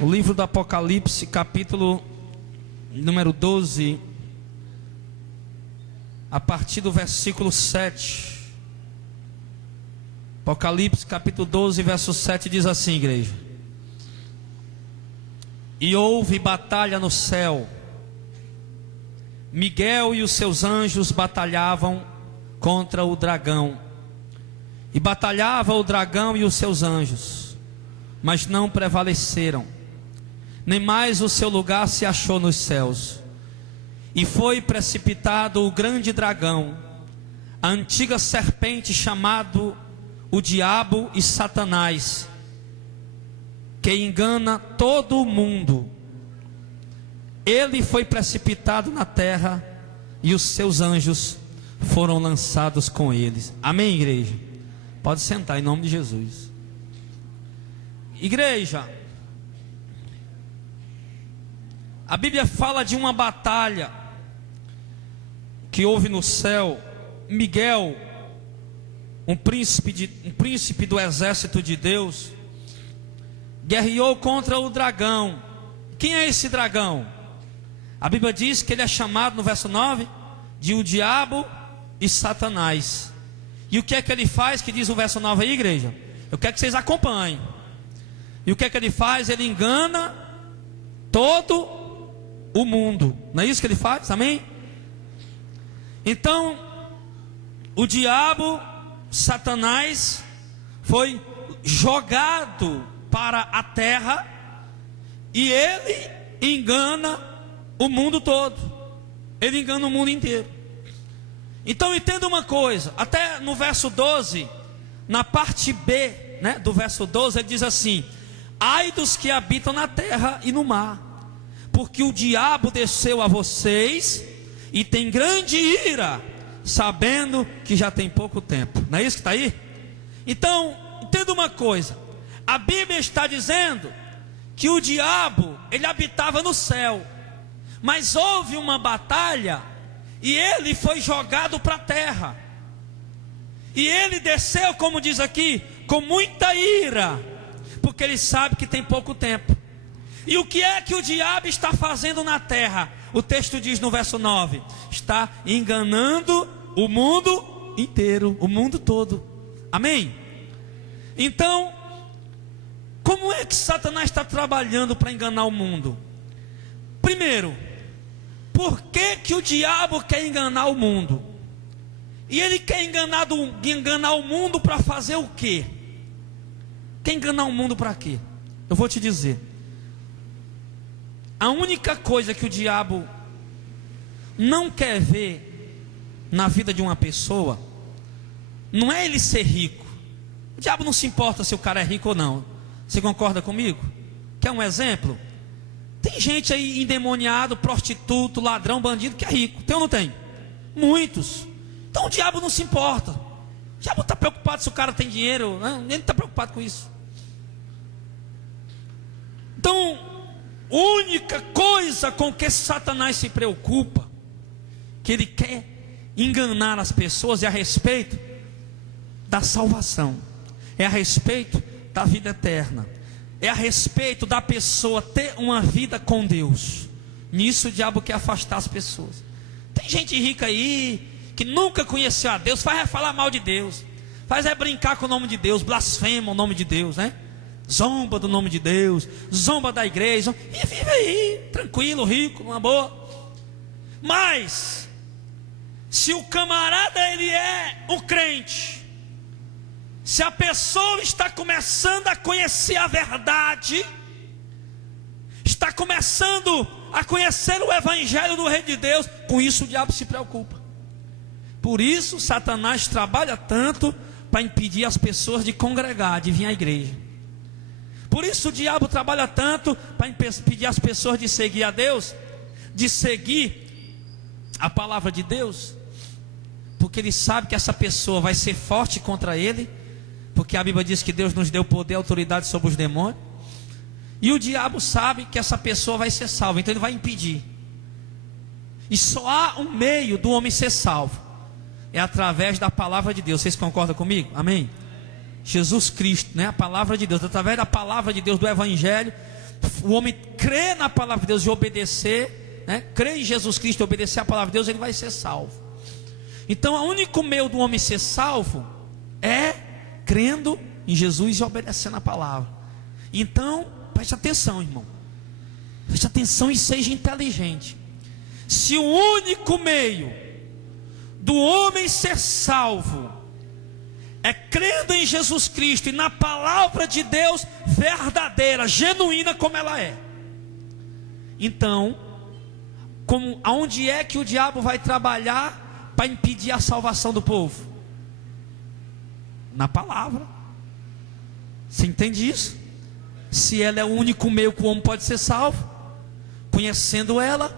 O livro do Apocalipse, capítulo número 12, a partir do versículo 7. Apocalipse, capítulo 12, verso 7 diz assim, igreja: E houve batalha no céu. Miguel e os seus anjos batalhavam contra o dragão. E batalhava o dragão e os seus anjos, mas não prevaleceram, nem mais o seu lugar se achou nos céus. E foi precipitado o grande dragão, a antiga serpente, chamado o diabo e Satanás, que engana todo o mundo. Ele foi precipitado na terra, e os seus anjos foram lançados com eles. Amém, igreja? Pode sentar em nome de Jesus. Igreja, a Bíblia fala de uma batalha que houve no céu. Miguel, um príncipe do exército de Deus, guerreou contra o dragão. Quem é esse dragão? A Bíblia diz que ele é chamado no verso 9 de o diabo e Satanás. E o que é que ele faz, que diz o verso 9 aí, igreja? Eu quero que vocês acompanhem. E o que é que ele faz? Ele engana todo o mundo. Não é isso que ele faz? Amém? Então, o diabo, Satanás, foi jogado para a terra, e ele engana o mundo todo. Ele engana o mundo inteiro. Então entenda uma coisa, até no verso 12, na parte B, do verso 12, ele diz assim: ai dos que habitam na terra e no mar, porque o diabo desceu a vocês e tem grande ira, sabendo que já tem pouco tempo. Não é isso que está aí? Então, entenda uma coisa, a Bíblia está dizendo que o diabo, ele habitava no céu, mas houve uma batalha, e ele foi jogado para a terra. E ele desceu, como diz aqui, com muita ira, porque ele sabe que tem pouco tempo. E o que é que o diabo está fazendo na terra? O texto diz no verso 9: está enganando o mundo inteiro, o mundo todo. Amém? Então, como é que Satanás está trabalhando para enganar o mundo? Primeiro, por que o diabo quer enganar o mundo? E ele quer enganar o mundo para fazer o quê? Quer enganar o mundo para quê? Eu vou te dizer. A única coisa que o diabo não quer ver na vida de uma pessoa não é ele ser rico. O diabo não se importa se o cara é rico ou não. Você concorda comigo? Quer um exemplo? Tem gente aí endemoniado, prostituto, ladrão, bandido que é rico. Tem ou não tem? Muitos. Então o diabo não se importa. O diabo está preocupado se o cara tem dinheiro. Não, ele não está preocupado com isso. Então, a única coisa com que Satanás se preocupa, que ele quer enganar as pessoas, é a respeito da salvação, é a respeito da vida eterna, é a respeito da pessoa ter uma vida com Deus. Nisso o diabo quer afastar as pessoas. Tem gente rica aí que nunca conheceu a Deus, faz falar mal de Deus, faz brincar com o nome de Deus, blasfema o nome de Deus, zomba do nome de Deus, zomba da igreja, e vive aí, tranquilo, rico, numa boa. Mas se o camarada ele é um crente, se a pessoa está começando a conhecer a verdade, está começando a conhecer o evangelho do Reino de Deus, com isso o diabo se preocupa. Por isso Satanás trabalha tanto para impedir as pessoas de congregar, de vir à igreja. Por isso o diabo trabalha tanto para impedir as pessoas de seguir a Deus, de seguir a palavra de Deus, porque ele sabe que essa pessoa vai ser forte contra ele, porque a Bíblia diz que Deus nos deu poder e autoridade sobre os demônios. E o diabo sabe que essa pessoa vai ser salva, então ele vai impedir. E só há um meio do homem ser salvo, é através da palavra de Deus. Vocês concordam comigo? Amém? Jesus Cristo, a palavra de Deus, através da palavra de Deus, do Evangelho, o homem crê na palavra de Deus e obedecer, né? Crê em Jesus Cristo e obedecer a palavra de Deus, ele vai ser salvo. Então o único meio do homem ser salvo é crendo em Jesus e obedecendo a palavra. Então preste atenção, irmão, preste atenção e seja inteligente. Se o único meio do homem ser salvo é crendo em Jesus Cristo e na palavra de Deus verdadeira, genuína como ela é, então, aonde é que o diabo vai trabalhar para impedir a salvação do povo? Na palavra. Você entende isso? Se ela é o único meio que o homem pode ser salvo, conhecendo ela,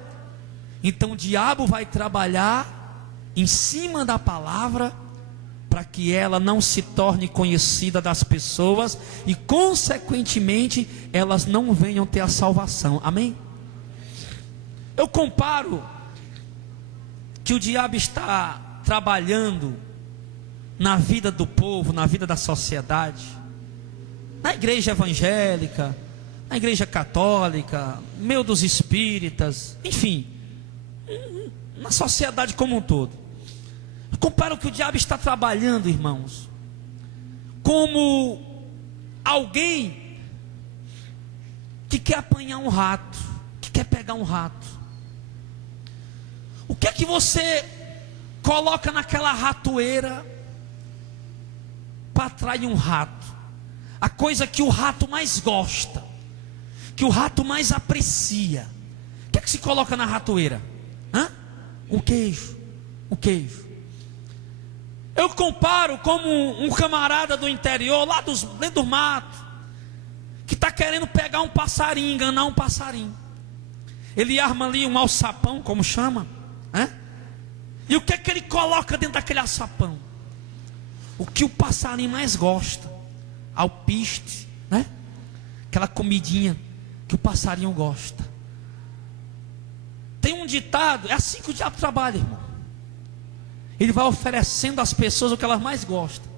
então o diabo vai trabalhar em cima da palavra para que ela não se torne conhecida das pessoas e consequentemente elas não venham ter a salvação. Amém? Eu comparo que o diabo está trabalhando na vida do povo, na vida da sociedade, na igreja evangélica, na igreja católica, no meio dos espíritas, enfim, na sociedade como um todo. Eu comparo que o diabo está trabalhando, irmãos, como alguém que quer apanhar um rato, que quer pegar um rato. O que é que você coloca naquela ratoeira para atrair um rato? A coisa que o rato mais gosta, que o rato mais aprecia. O que é que se coloca na ratoeira? Um queijo. Um queijo. Eu comparo como um camarada do interior, lá dentro do mato, que está querendo pegar um passarinho, enganar um passarinho. Ele arma ali um alçapão, como chama, e o que é que ele coloca dentro daquele alçapão? O que o passarinho mais gosta, alpiste, né? Aquela comidinha que o passarinho gosta. Tem um ditado, é assim que o diabo trabalha, irmão. Ele vai oferecendo às pessoas o que elas mais gostam.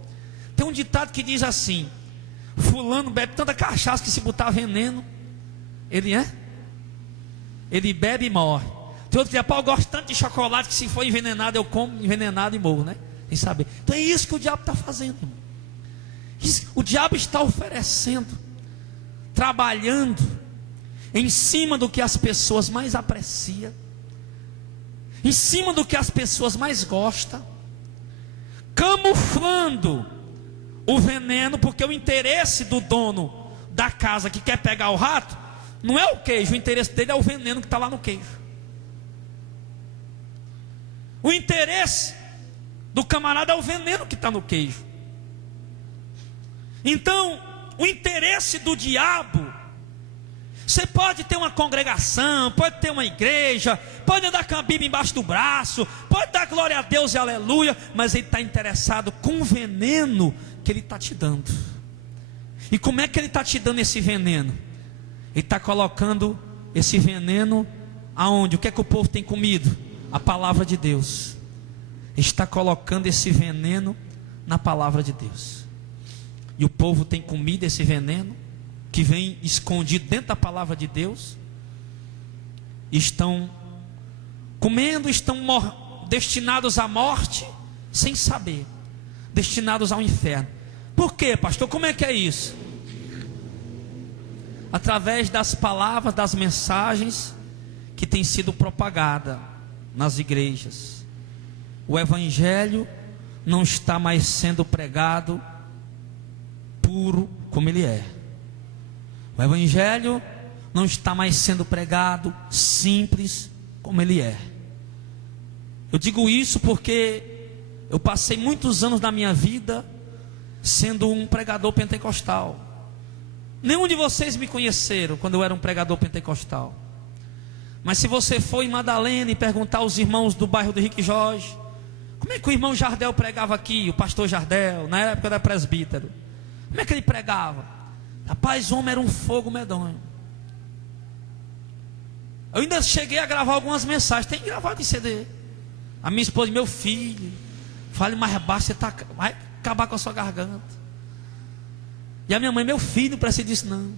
Tem um ditado que diz assim: fulano bebe tanta cachaça que se botar veneno, ele bebe e morre. Tem outro que diz: eu gosto tanto de chocolate que se for envenenado eu como envenenado e morro, né? Sem saber. Então é isso que o diabo está fazendo, irmão. O diabo está oferecendo, trabalhando em cima do que as pessoas mais apreciam, em cima do que as pessoas mais gostam, camuflando o veneno, porque o interesse do dono da casa que quer pegar o rato não é o queijo, o interesse dele é o veneno que está lá no queijo. O interesse do camarada é o veneno que está no queijo. Então, o interesse do diabo, você pode ter uma congregação, pode ter uma igreja, pode andar com a Bíblia embaixo do braço, pode dar glória a Deus e aleluia, mas ele está interessado com o veneno que ele está te dando. E como é que ele está te dando esse veneno? Ele está colocando esse veneno aonde? O que é que o povo tem comido? A palavra de Deus. Ele está colocando esse veneno na palavra de Deus. E o povo tem comido esse veneno que vem escondido dentro da palavra de Deus. Estão comendo, estão destinados à morte sem saber, destinados ao inferno. Por quê, pastor? Como é que é isso? Através das palavras, das mensagens que têm sido propagadas nas igrejas. O evangelho não está mais sendo pregado puro como ele é. O evangelho não está mais sendo pregado simples como ele é. Eu digo isso porque eu passei muitos anos da minha vida sendo um pregador pentecostal. Nenhum de vocês me conheceram quando eu era um pregador pentecostal. Mas se você for em Madalena e perguntar aos irmãos do bairro do Henrique Jorge, como é que o irmão Jardel pregava aqui, o pastor Jardel, na época da presbítero? Como é que ele pregava? Rapaz, o homem era um fogo medonho. Eu ainda cheguei a gravar algumas mensagens, tem gravado em CD. A minha esposa, meu filho, fale mais baixo, você vai acabar com a sua garganta. E a minha mãe, meu filho, não precisa disso não.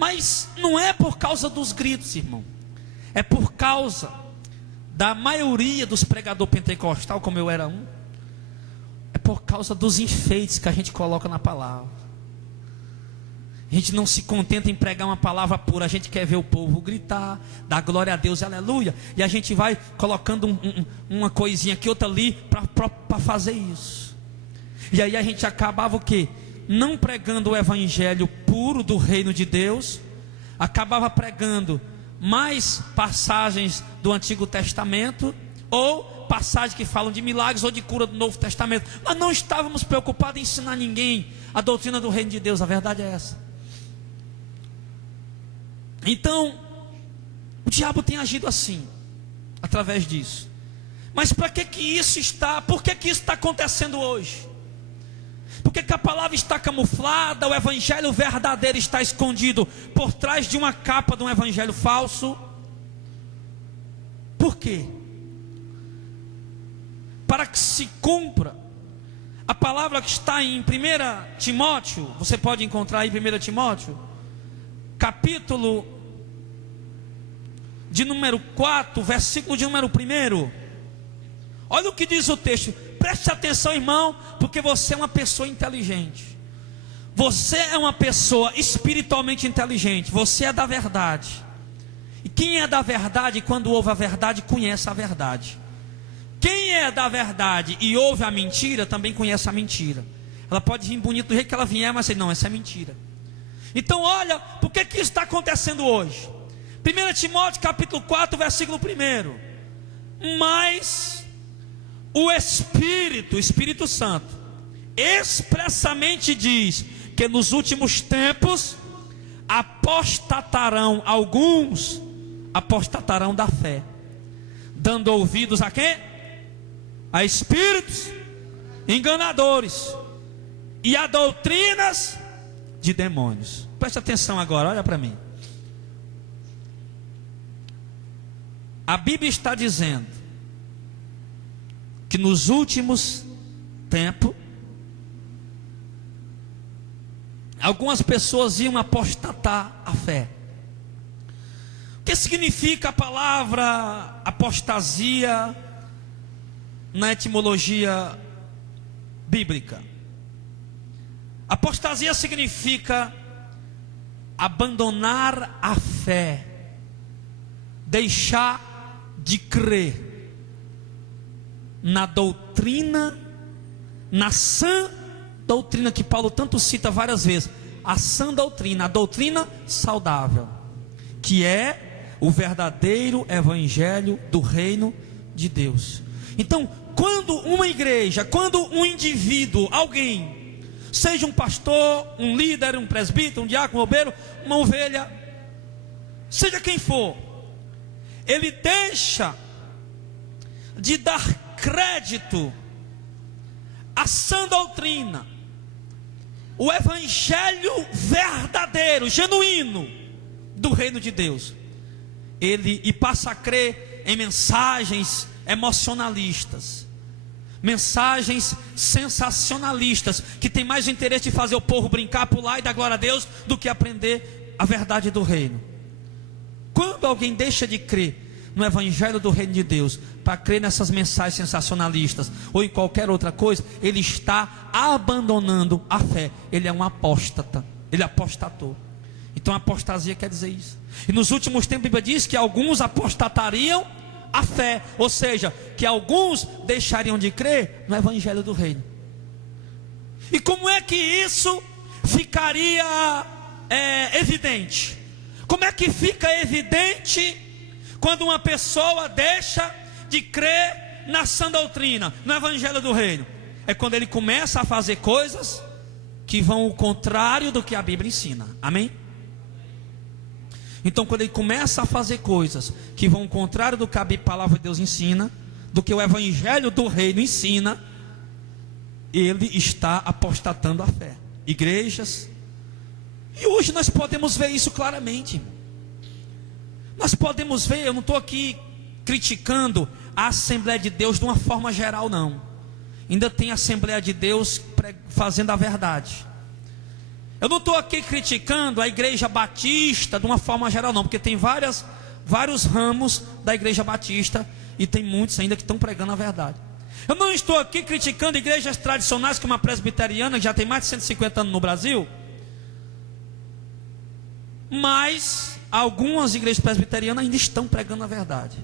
Mas não é por causa dos gritos, irmão. É por causa da maioria dos pregadores pentecostais, como eu era um. É por causa dos enfeites que a gente coloca na palavra. A gente não se contenta em pregar uma palavra pura. A gente quer ver o povo gritar, dar glória a Deus, aleluia. E a gente vai colocando uma coisinha aqui, outra ali, para fazer isso. E aí a gente acabava o quê? Não pregando o evangelho puro do reino de Deus. Acabava pregando mais passagens do Antigo Testamento, ou passagens que falam de milagres ou de cura do Novo Testamento. Nós não estávamos preocupados em ensinar ninguém a doutrina do reino de Deus. A verdade é essa. Então, o diabo tem agido assim, através disso. Mas para que isso está? Por que isso está acontecendo hoje? Por que a palavra está camuflada? O evangelho verdadeiro está escondido por trás de uma capa de um evangelho falso? Por quê? Para que se cumpra a palavra que está em 1 Timóteo. Você pode encontrar aí 1 Timóteo, capítulo de número 4, versículo de número 1. Olha o que diz o texto. Preste atenção, irmão, porque você é uma pessoa inteligente. Você é uma pessoa espiritualmente inteligente. Você é da verdade. E quem é da verdade, quando ouve a verdade, conhece a verdade. Quem é da verdade e ouve a mentira, também conhece a mentira. Ela pode vir bonita do jeito que ela vier, mas não, essa é mentira. Então olha, por que isso está acontecendo hoje? 1 Timóteo capítulo 4, versículo 1. Mas o Espírito Santo expressamente diz que nos últimos tempos alguns apostatarão da fé, dando ouvidos a quem? A espíritos enganadores e a doutrinas de demônios. Preste atenção agora, olha para mim. A Bíblia está dizendo que nos últimos tempos algumas pessoas iam apostatar a fé. O que significa a palavra apostasia na etimologia bíblica? Apostasia significa abandonar a fé, deixar de crer na doutrina, na sã doutrina que Paulo tanto cita várias vezes, a sã doutrina, a doutrina saudável, que é o verdadeiro evangelho do reino de Deus. Então, quando uma igreja, quando um indivíduo, alguém, seja um pastor, um líder, um presbítero, um diácono, um obreiro, uma ovelha, seja quem for, ele deixa de dar crédito à sã doutrina, o evangelho verdadeiro, genuíno do reino de Deus, e passa a crer em mensagens emocionalistas, mensagens sensacionalistas, que tem mais o interesse de fazer o povo brincar, pular e dar glória a Deus, do que aprender a verdade do reino. Quando alguém deixa de crer no evangelho do reino de Deus, para crer nessas mensagens sensacionalistas, ou em qualquer outra coisa, ele está abandonando a fé. Ele é um apóstata, ele apostatou. Então apostasia quer dizer isso. E nos últimos tempos a Bíblia diz que alguns apostatariam a fé, ou seja, que alguns deixariam de crer no evangelho do reino. E como é que isso ficaria evidente? Como é que fica evidente quando uma pessoa deixa de crer na sã doutrina, no evangelho do reino? É quando ele começa a fazer coisas que vão ao contrário do que a Bíblia ensina. Amém? Então, quando ele começa a fazer coisas que vão ao contrário do que a palavra de Deus ensina, do que o evangelho do reino ensina, ele está apostatando a fé. Igrejas, e hoje nós podemos ver isso claramente. Nós podemos ver, eu não estou aqui criticando a Assembleia de Deus de uma forma geral, não. Ainda tem a Assembleia de Deus fazendo a verdade. Eu não estou aqui criticando a igreja batista de uma forma geral não, porque tem vários ramos da igreja batista e tem muitos ainda que estão pregando a verdade. Eu não estou aqui criticando igrejas tradicionais como a presbiteriana, que já tem mais de 150 anos no Brasil, mas algumas igrejas presbiterianas ainda estão pregando a verdade.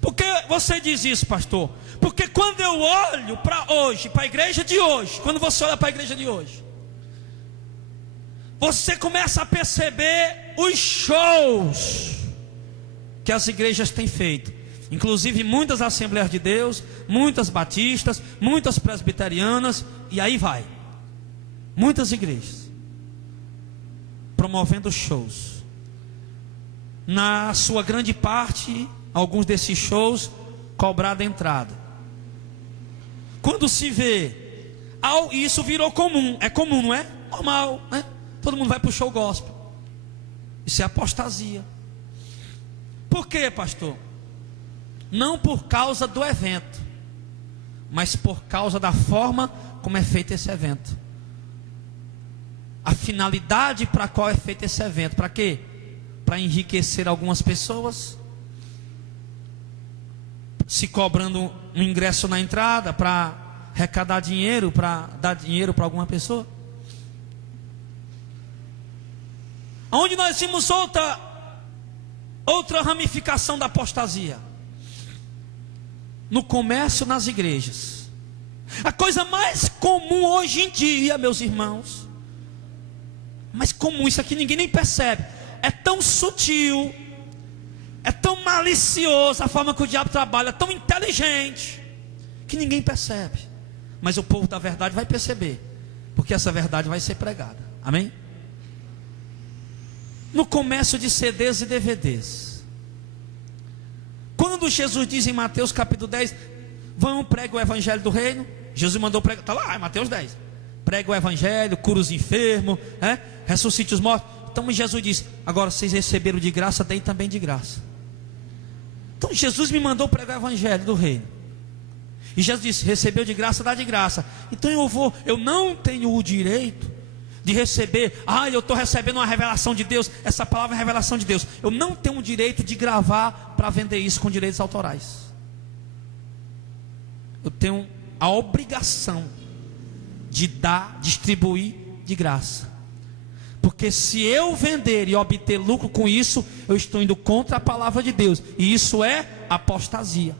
Por que você diz isso, pastor? Porque quando eu olho para hoje, para a igreja de hoje, quando você olha para a igreja de hoje, você começa a perceber os shows que as igrejas têm feito. Inclusive muitas Assembleias de Deus, muitas batistas, muitas presbiterianas, e aí vai. Muitas igrejas promovendo shows. Na sua grande parte, alguns desses shows cobrada entrada. Quando se vê, isso virou comum. É comum, não é? Normal, né? Todo mundo vai para o show gospel. Isso é apostasia. Por quê, pastor? Não por causa do evento, mas por causa da forma como é feito esse evento. A finalidade para qual é feito esse evento. Para quê? Para enriquecer algumas pessoas, se cobrando um ingresso na entrada, para arrecadar dinheiro, para dar dinheiro para alguma pessoa. Onde nós vimos outra ramificação da apostasia? No comércio, nas igrejas. A coisa mais comum hoje em dia, meus irmãos, mais comum, isso aqui ninguém nem percebe, é tão sutil, é tão malicioso a forma que o diabo trabalha, é tão inteligente, que ninguém percebe. Mas o povo da verdade vai perceber, porque essa verdade vai ser pregada. Amém? No comércio de CDs e DVDs. Quando Jesus diz em Mateus capítulo 10, vão, pregue o evangelho do reino. Jesus mandou pregar, está lá, Mateus 10. Pregue o evangelho, cura os enfermos, ressuscite os mortos. Então Jesus diz, agora vocês receberam de graça, deem também de graça. Então Jesus me mandou pregar o evangelho do reino. E Jesus disse, recebeu de graça, dá de graça. Então eu não tenho o direito de receber, eu estou recebendo uma revelação de Deus. Essa palavra é revelação de Deus. Eu não tenho o direito de gravar para vender isso com direitos autorais. Eu tenho a obrigação de distribuir de graça. Porque se eu vender e obter lucro com isso, eu estou indo contra a palavra de Deus. E isso é apostasia.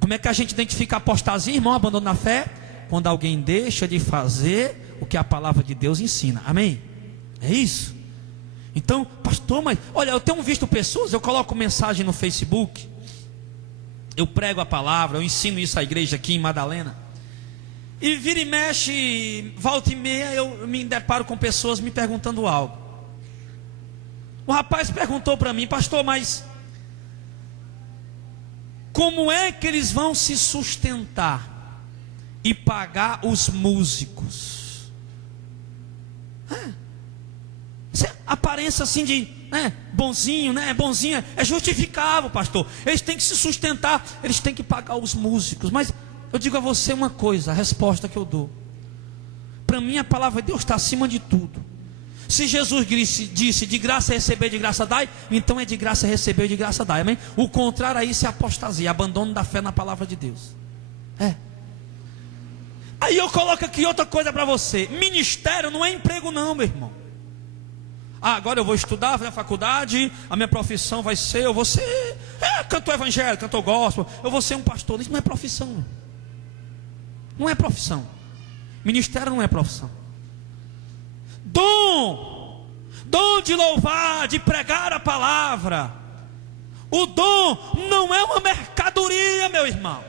Como é que a gente identifica a apostasia, irmão? Abandono na fé? Quando alguém deixa de fazer o que a palavra de Deus ensina. Amém? É isso. Então, pastor, mas olha, eu tenho visto pessoas, eu coloco mensagem no Facebook, eu prego a palavra, eu ensino isso à igreja aqui em Madalena, e vira e mexe, volta e meia, eu me deparo com pessoas me perguntando algo. O rapaz perguntou para mim, pastor, mas como é que eles vão se sustentar e pagar os músicos? Aparência assim de bonzinho, bonzinho, é justificável, pastor. Eles têm que se sustentar, eles têm que pagar os músicos. Mas eu digo a você uma coisa, a resposta que eu dou, para mim a palavra de Deus está acima de tudo. Se Jesus disse de graça receber, de graça dai, então é de graça receber e de graça dai, amém? O contrário a isso é apostasia, abandono da fé na palavra de Deus. Aí eu coloco aqui outra coisa para você. Ministério não é emprego não, meu irmão. Agora eu vou estudar, fazer a faculdade, a minha profissão vai ser, eu vou ser cantor evangélico, cantor gospel, eu vou ser um pastor. Isso não é profissão. Não é profissão. Ministério não é profissão. Dom de louvar, de pregar a palavra. O dom não é uma mercadoria, meu irmão.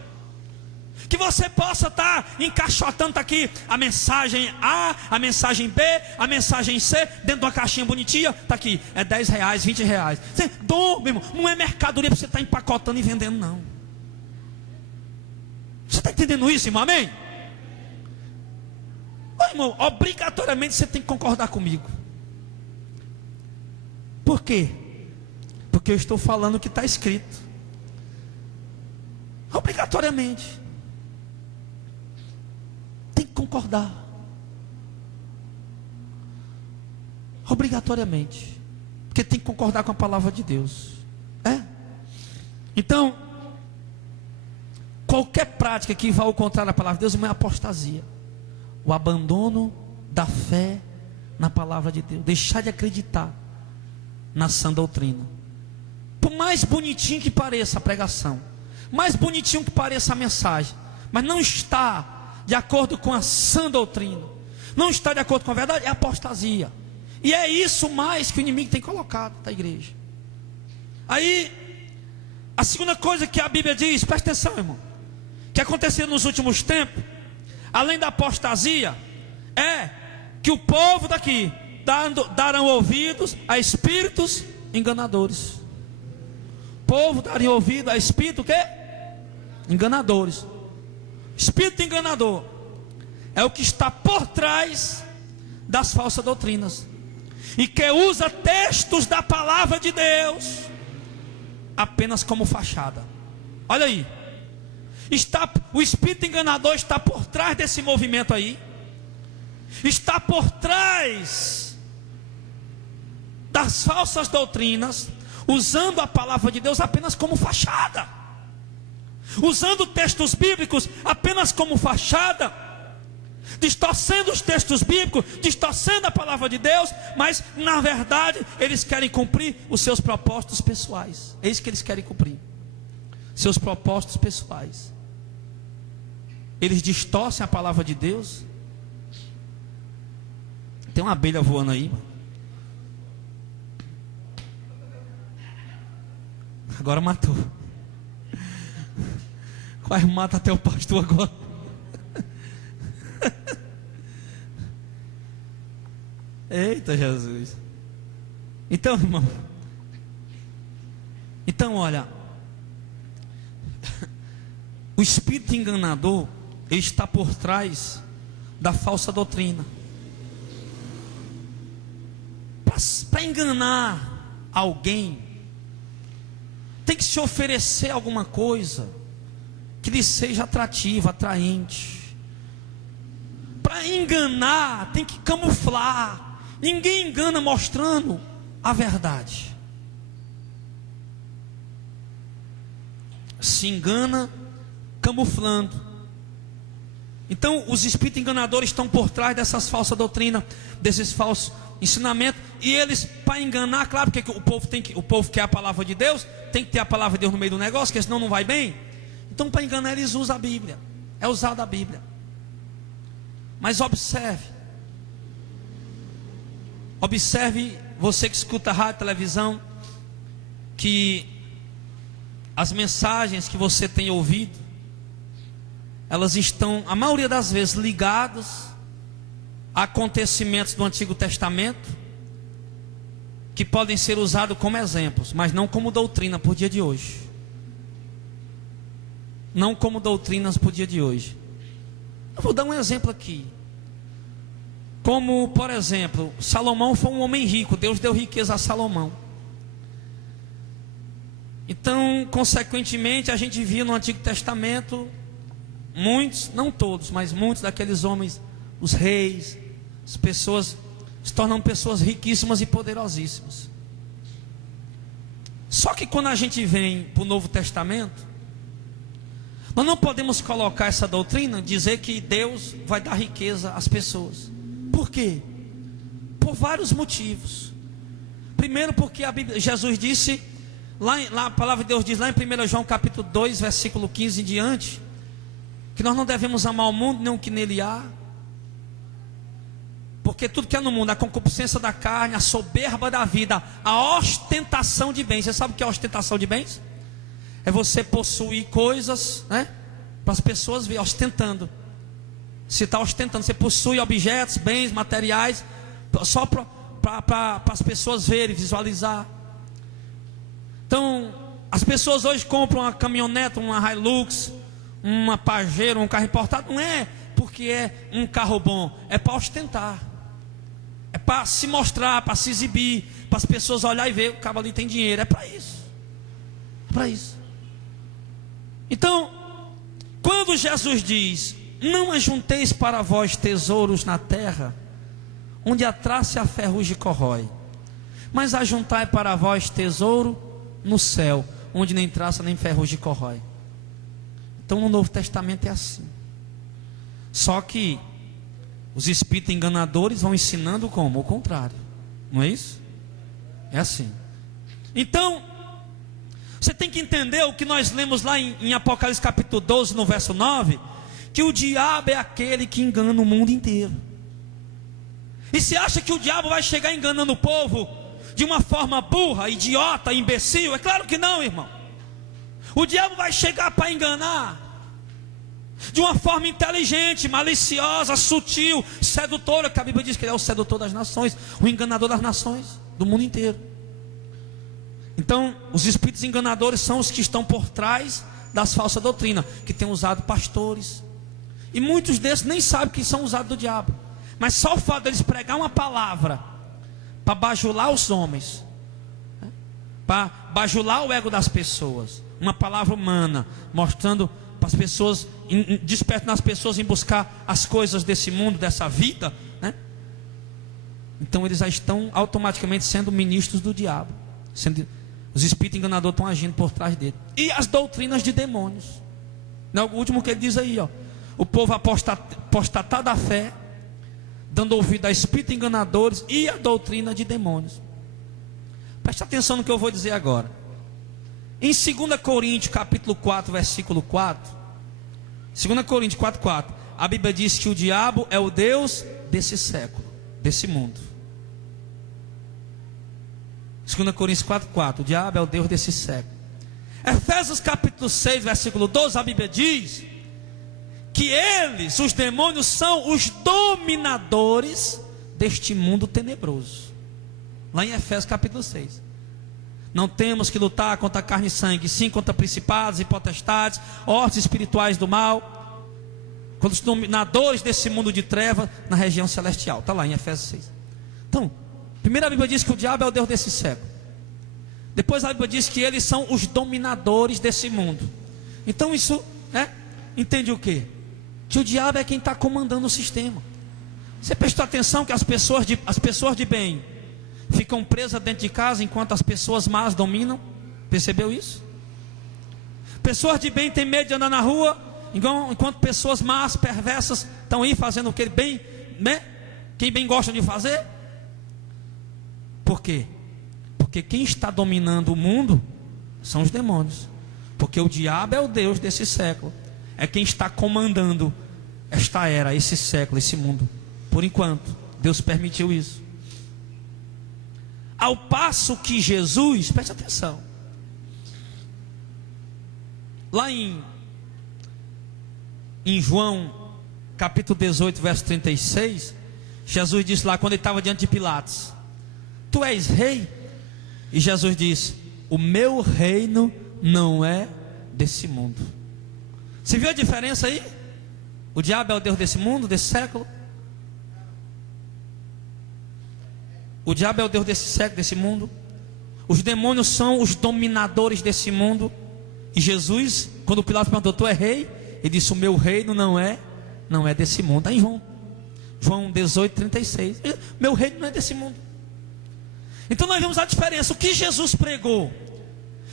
Que você possa estar encaixotando aqui a mensagem A, a mensagem B, a mensagem C, dentro de uma caixinha bonitinha, está aqui, é 10 reais, 20 reais. Dom, meu irmão, não é mercadoria para você estar empacotando e vendendo, não. Você está entendendo isso, irmão? Amém? Ô, irmão, obrigatoriamente você tem que concordar comigo. Por quê? Porque eu estou falando o que está escrito. Obrigatoriamente. Tem que concordar. Obrigatoriamente. Porque tem que concordar com a palavra de Deus. Então, qualquer prática que vá ao contrário da palavra de Deus é apostasia. O abandono da fé na palavra de Deus. Deixar de acreditar na sã doutrina. Por mais bonitinho que pareça a pregação, mais bonitinho que pareça a mensagem, mas não está de acordo com a sã doutrina, não está de acordo com a verdade, é apostasia. E é isso mais que o inimigo tem colocado da igreja. Aí, a segunda coisa que a Bíblia diz, presta atenção, irmão, que aconteceu nos últimos tempos, além da apostasia, é que o povo daqui darão ouvidos a espíritos enganadores. O povo daria ouvido a espírito o quê? Enganadores. Espírito enganador é o que está por trás das falsas doutrinas, e que usa textos da palavra de Deus apenas como fachada. Olha aí, o espírito enganador está por trás desse movimento aí, está por trás das falsas doutrinas, usando a palavra de Deus apenas como fachada, usando textos bíblicos apenas como fachada, distorcendo os textos bíblicos, distorcendo a palavra de Deus, mas na verdade eles querem cumprir os seus propósitos pessoais. É isso que eles querem cumprir, seus propósitos pessoais. Eles distorcem a palavra de Deus. Tem uma abelha voando aí, mano. Agora matou. Quase mata até o pastor agora. Eita Jesus. Então, irmão, olha, o espírito enganador, ele está por trás da falsa doutrina. Para enganar alguém, tem que se oferecer alguma coisa que lhe seja atrativa, atraente. Para enganar, tem que camuflar. Ninguém engana mostrando a verdade. Se engana camuflando. Então, os espíritos enganadores estão por trás dessas falsas doutrinas, desses falsos ensinamentos. E eles, para enganar, claro, porque o povo quer a palavra de Deus, tem que ter a palavra de Deus no meio do negócio, porque senão não vai bem. Então, para enganar, eles usam a Bíblia. É usada a Bíblia. Mas observe, você que escuta rádio, televisão, que as mensagens que você tem ouvido, elas estão, a maioria das vezes, ligadas a acontecimentos do Antigo Testamento, que podem ser usados como exemplos, mas não como doutrina para o dia de hoje. Não como doutrinas para o dia de hoje. Eu vou dar um exemplo aqui. Como, por exemplo, Salomão foi um homem rico. Deus deu riqueza a Salomão. Então, consequentemente, a gente via no Antigo Testamento muitos, não todos, mas muitos daqueles homens, os reis, as pessoas, se tornam pessoas riquíssimas e poderosíssimas. Só que quando a gente vem para o Novo Testamento, nós não podemos colocar essa doutrina, dizer que Deus vai dar riqueza às pessoas. Por quê? Por vários motivos. Primeiro, porque Jesus disse, lá a palavra de Deus diz, lá em 1 João capítulo 2, versículo 15 em diante, que nós não devemos amar o mundo, nem o que nele há. Porque tudo que há no mundo, a concupiscência da carne, a soberba da vida, a ostentação de bens. Você sabe o que é ostentação de bens? É você possuir coisas, né? Para as pessoas verem, ostentando. Se está ostentando, você possui objetos, bens, materiais, só para as pessoas verem, visualizar. Então, as pessoas hoje compram uma caminhonete, uma Hilux, uma Pajero, um carro importado. Não é porque é um carro bom, é para ostentar. É para se mostrar, para se exibir, para as pessoas olharem e ver, o cabo ali tem dinheiro. É para isso. É para isso. Então, quando Jesus diz, não ajunteis para vós tesouros na terra, onde a traça e a ferrugem corrói. Mas ajuntai para vós tesouro no céu, onde nem traça nem ferrugem corrói. Então no Novo Testamento é assim. Só que os espíritos enganadores vão ensinando como? O contrário. Não é isso? É assim. Então, você tem que entender o que nós lemos lá em Apocalipse capítulo 12, no verso 9, que o diabo é aquele que engana o mundo inteiro. E você acha que o diabo vai chegar enganando o povo de uma forma burra, idiota, imbecil? É claro que não, irmão. O diabo vai chegar para enganar de uma forma inteligente, maliciosa, sutil, sedutora, que a Bíblia diz que ele é o sedutor das nações, o enganador das nações, do mundo inteiro. Então, os espíritos enganadores são os que estão por trás das falsas doutrinas, que têm usado pastores, e muitos desses nem sabem que são usados do diabo, mas só o fato deles pregar uma palavra para bajular os homens, para bajular o ego das pessoas, uma palavra humana, mostrando para as pessoas, despertando as pessoas em buscar as coisas desse mundo, dessa vida, né? Então eles já estão automaticamente sendo ministros do diabo, os espíritos enganadores estão agindo por trás dele. E as doutrinas de demônios, o último que ele diz aí, ó, o povo apostatar da fé, dando ouvido a espíritos enganadores e a doutrina de demônios. Preste atenção no que eu vou dizer agora. Em 2 Coríntios capítulo 4, versículo 4, 2 Coríntios 4, 4, a Bíblia diz que o diabo é o Deus desse século, desse mundo. 2 Coríntios 4, 4, o diabo é o Deus desse século. Efésios capítulo 6, versículo 12, a Bíblia diz que eles, os demônios, são os dominadores deste mundo tenebroso. Lá em Efésios capítulo 6. Não temos que lutar contra carne e sangue, sim contra principados e potestades, hostes espirituais do mal, contra os dominadores desse mundo de trevas na região celestial. Está lá em Efésios 6. Então, primeiro a Bíblia diz que o diabo é o Deus desse século. Depois a Bíblia diz que eles são os dominadores desse mundo. Então isso entende o quê? Que o diabo é quem está comandando o sistema. Você prestou atenção que as pessoas de bem ficam presas dentro de casa enquanto as pessoas más dominam? Percebeu isso? Pessoas de bem têm medo de andar na rua, enquanto pessoas más, perversas, estão aí fazendo o que bem, né? Quem bem gosta de fazer. Por quê? Porque quem está dominando o mundo são os demônios. Porque o diabo é o Deus desse século, é quem está comandando esta era, esse século, esse mundo. Por enquanto, Deus permitiu isso. Ao passo que Jesus, preste atenção, lá em João capítulo 18, verso 36, Jesus disse lá, quando ele estava diante de Pilatos: tu és rei? E Jesus disse: o meu reino não é desse mundo. Você viu a diferença aí? O diabo é o Deus desse mundo, desse século. O diabo é o Deus desse século, desse mundo. Os demônios são os dominadores desse mundo. E Jesus, quando Pilatos perguntou: tu é rei? Ele disse: o meu reino não é desse mundo. Aí João 18, 36. Meu reino não é desse mundo. Então nós vemos a diferença. O que Jesus pregou?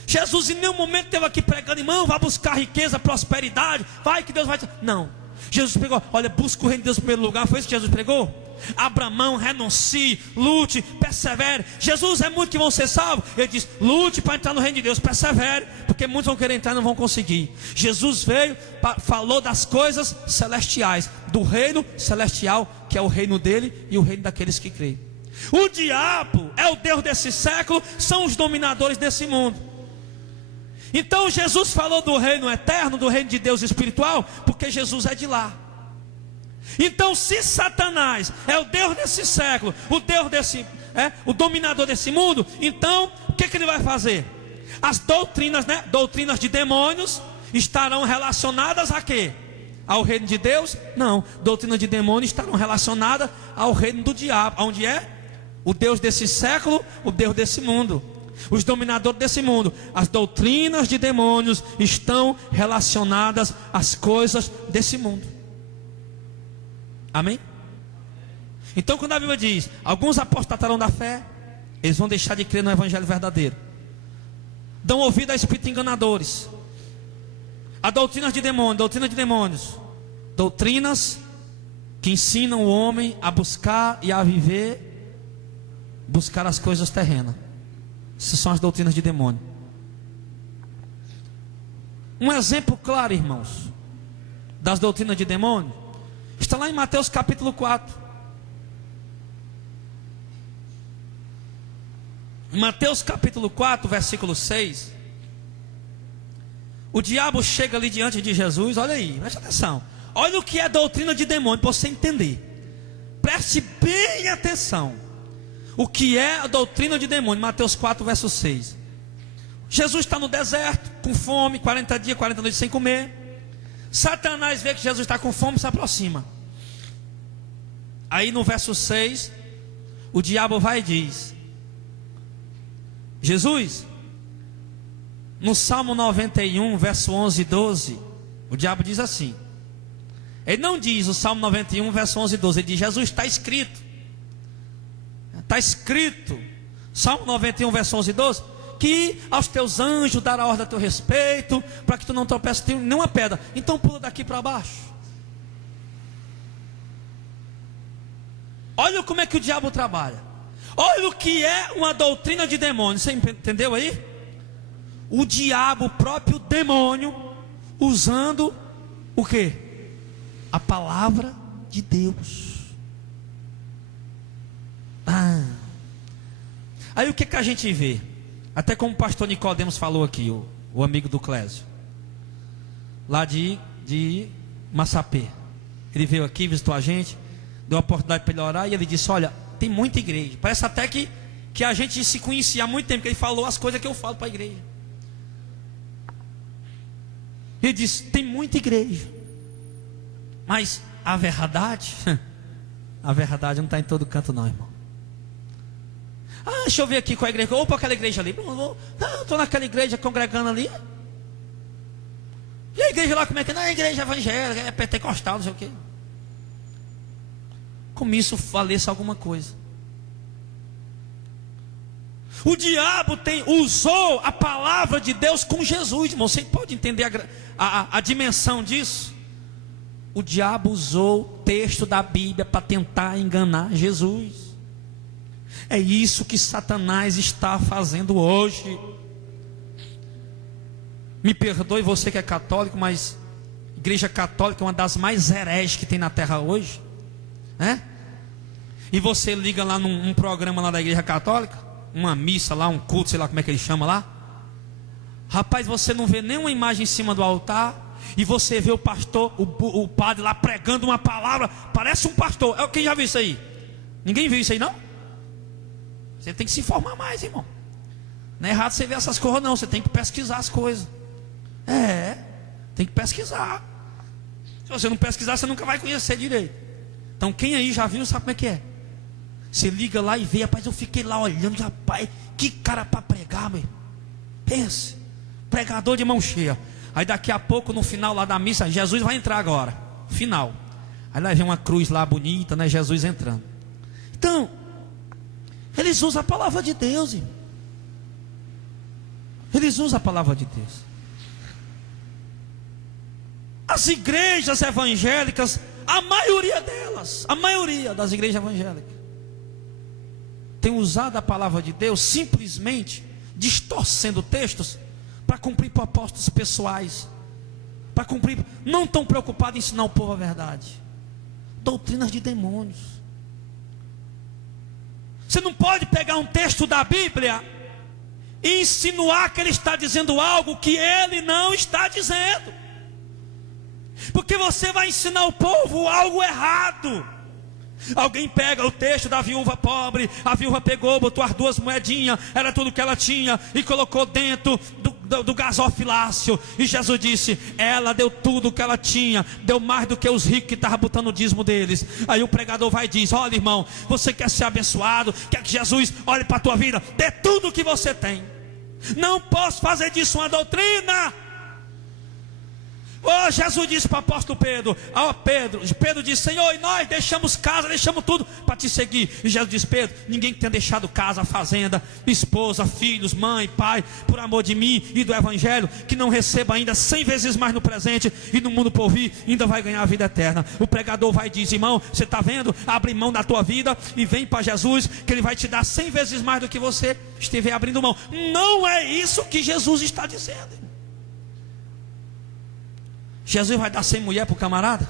Jesus em nenhum momento esteve aqui pregando: irmão, vá buscar riqueza, prosperidade, vai que Deus vai te... Não. Jesus pregou: olha, busca o reino de Deus em primeiro lugar. Foi isso que Jesus pregou? Abra mão, renuncie, lute, persevere. Jesus é muito que vão ser salvos. Ele diz: lute para entrar no reino de Deus, persevere, porque muitos vão querer entrar e não vão conseguir. Jesus veio, falou das coisas celestiais, do reino celestial, que é o reino dele e o reino daqueles que creem. O diabo é o Deus desse século, são os dominadores desse mundo. Então Jesus falou do reino eterno, do reino de Deus espiritual, porque Jesus é de lá. Então, se Satanás é o Deus desse século, o Deus desse, o dominador desse mundo, então o que ele vai fazer? As doutrinas, doutrinas de demônios estarão relacionadas a quê? Ao reino de Deus? Não, doutrinas de demônios estarão relacionadas ao reino do diabo, onde é o Deus desse século, o Deus desse mundo, os dominadores desse mundo. As doutrinas de demônios estão relacionadas às coisas desse mundo. Amém? Então, quando a Bíblia diz: alguns apostatarão da fé, eles vão deixar de crer no evangelho verdadeiro, dão ouvido a espíritos enganadores, a doutrinas de demônios, doutrinas que ensinam o homem a buscar e a buscar as coisas terrenas. Essas são as doutrinas de demônio. Um exemplo claro, irmãos, das doutrinas de demônio está lá em Mateus capítulo 4. Em Mateus capítulo 4, versículo 6, o diabo chega ali diante de Jesus. Olha aí, preste atenção. Olha o que é doutrina de demônio, para você entender. Preste bem atenção. O que é a doutrina de demônio? Mateus 4, verso 6. Jesus está no deserto, com fome, 40 dias, 40 noites sem comer. Satanás vê que Jesus está com fome e se aproxima. Aí no verso 6, o diabo vai e diz: Jesus, no Salmo 91, verso 11 e 12, o diabo diz assim. Ele não diz o Salmo 91, verso 11 e 12, ele diz: Jesus, está escrito. Está escrito, Salmo 91, verso 11 e 12, que aos teus anjos dará ordem a teu respeito, para que tu não tropeces em nenhuma pedra. Então pula daqui para baixo. Olha como é que o diabo trabalha. Olha o que é uma doutrina de demônio. Você entendeu aí? O diabo, o próprio demônio, usando o que? A palavra de Deus. Aí o que a gente vê? Até como o pastor Nicodemos falou aqui, o amigo do Clésio, lá de Massapê. Ele veio aqui, visitou a gente, deu a oportunidade para ele orar, e ele disse: olha, tem muita igreja, parece até que a gente se conhecia há muito tempo, que ele falou as coisas que eu falo para a igreja. Ele disse: tem muita igreja, mas a verdade não está em todo canto não, irmão. Deixa eu ver aqui qual é a igreja. Ou para aquela igreja ali. Estou naquela igreja congregando ali. E a igreja lá como é que é? Não, é igreja evangélica, é pentecostal, não sei o quê. Como isso faleça alguma coisa. O diabo usou a palavra de Deus com Jesus, irmão. Você pode entender a dimensão disso? O diabo usou o texto da Bíblia para tentar enganar Jesus. É isso que Satanás está fazendo hoje. Me perdoe você que é católico, mas a igreja católica é uma das mais hereges que tem na terra hoje, né? E você liga lá num programa lá da igreja católica, uma missa lá, um culto, sei lá como é que ele chama lá. Rapaz, você não vê nenhuma imagem em cima do altar, e você vê o pastor, o padre lá pregando uma palavra, parece um pastor. Quem já viu isso aí? Ninguém viu isso aí não? Você tem que se informar mais, irmão. Não é errado você ver essas coisas não, você tem que pesquisar as coisas. Tem que pesquisar. Se você não pesquisar, você nunca vai conhecer direito. Então quem aí já viu, sabe como é que é. Você liga lá e vê: rapaz, eu fiquei lá olhando, rapaz, que cara para pregar, meu. Pense, pregador de mão cheia. Aí daqui a pouco, no final lá da missa, Jesus vai entrar agora, final. Aí lá vem uma cruz lá bonita, né, Jesus entrando. Então, eles usam a palavra de Deus, irmão. Eles usam a palavra de Deus. As igrejas evangélicas, a maioria delas, a maioria das igrejas evangélicas, tem usado a palavra de Deus simplesmente distorcendo textos para cumprir propósitos pessoais, para cumprir, não estão preocupados em ensinar o povo a verdade. Doutrinas de demônios. Você não pode pegar um texto da Bíblia e insinuar que ele está dizendo algo que ele não está dizendo, porque você vai ensinar o povo algo errado. Alguém pega o texto da viúva pobre, a viúva pegou, botou as 2 moedinhas, era tudo que ela tinha, e colocou dentro do gasofilácio, e Jesus disse: ela deu tudo o que ela tinha, deu mais do que os ricos que estavam botando o dízimo deles. Aí o pregador vai e diz: olha, irmão, você quer ser abençoado, quer que Jesus olhe para a tua vida, dê tudo o que você tem. Não posso fazer disso uma doutrina. Oh, Jesus disse para o apóstolo Pedro, Pedro disse: Senhor, e nós deixamos casa, deixamos tudo para te seguir. E Jesus disse: Pedro, ninguém que tenha deixado casa, fazenda, esposa, filhos, mãe, pai, por amor de mim e do evangelho, que não receba ainda 100 vezes mais no presente e no mundo por vir, ainda vai ganhar a vida eterna. O pregador vai dizer: irmão, você está vendo? Abre mão da tua vida e vem para Jesus, que Ele vai te dar 100 vezes mais do que você estiver abrindo mão. Não é isso que Jesus está dizendo. Jesus vai dar 100 mulheres para o camarada?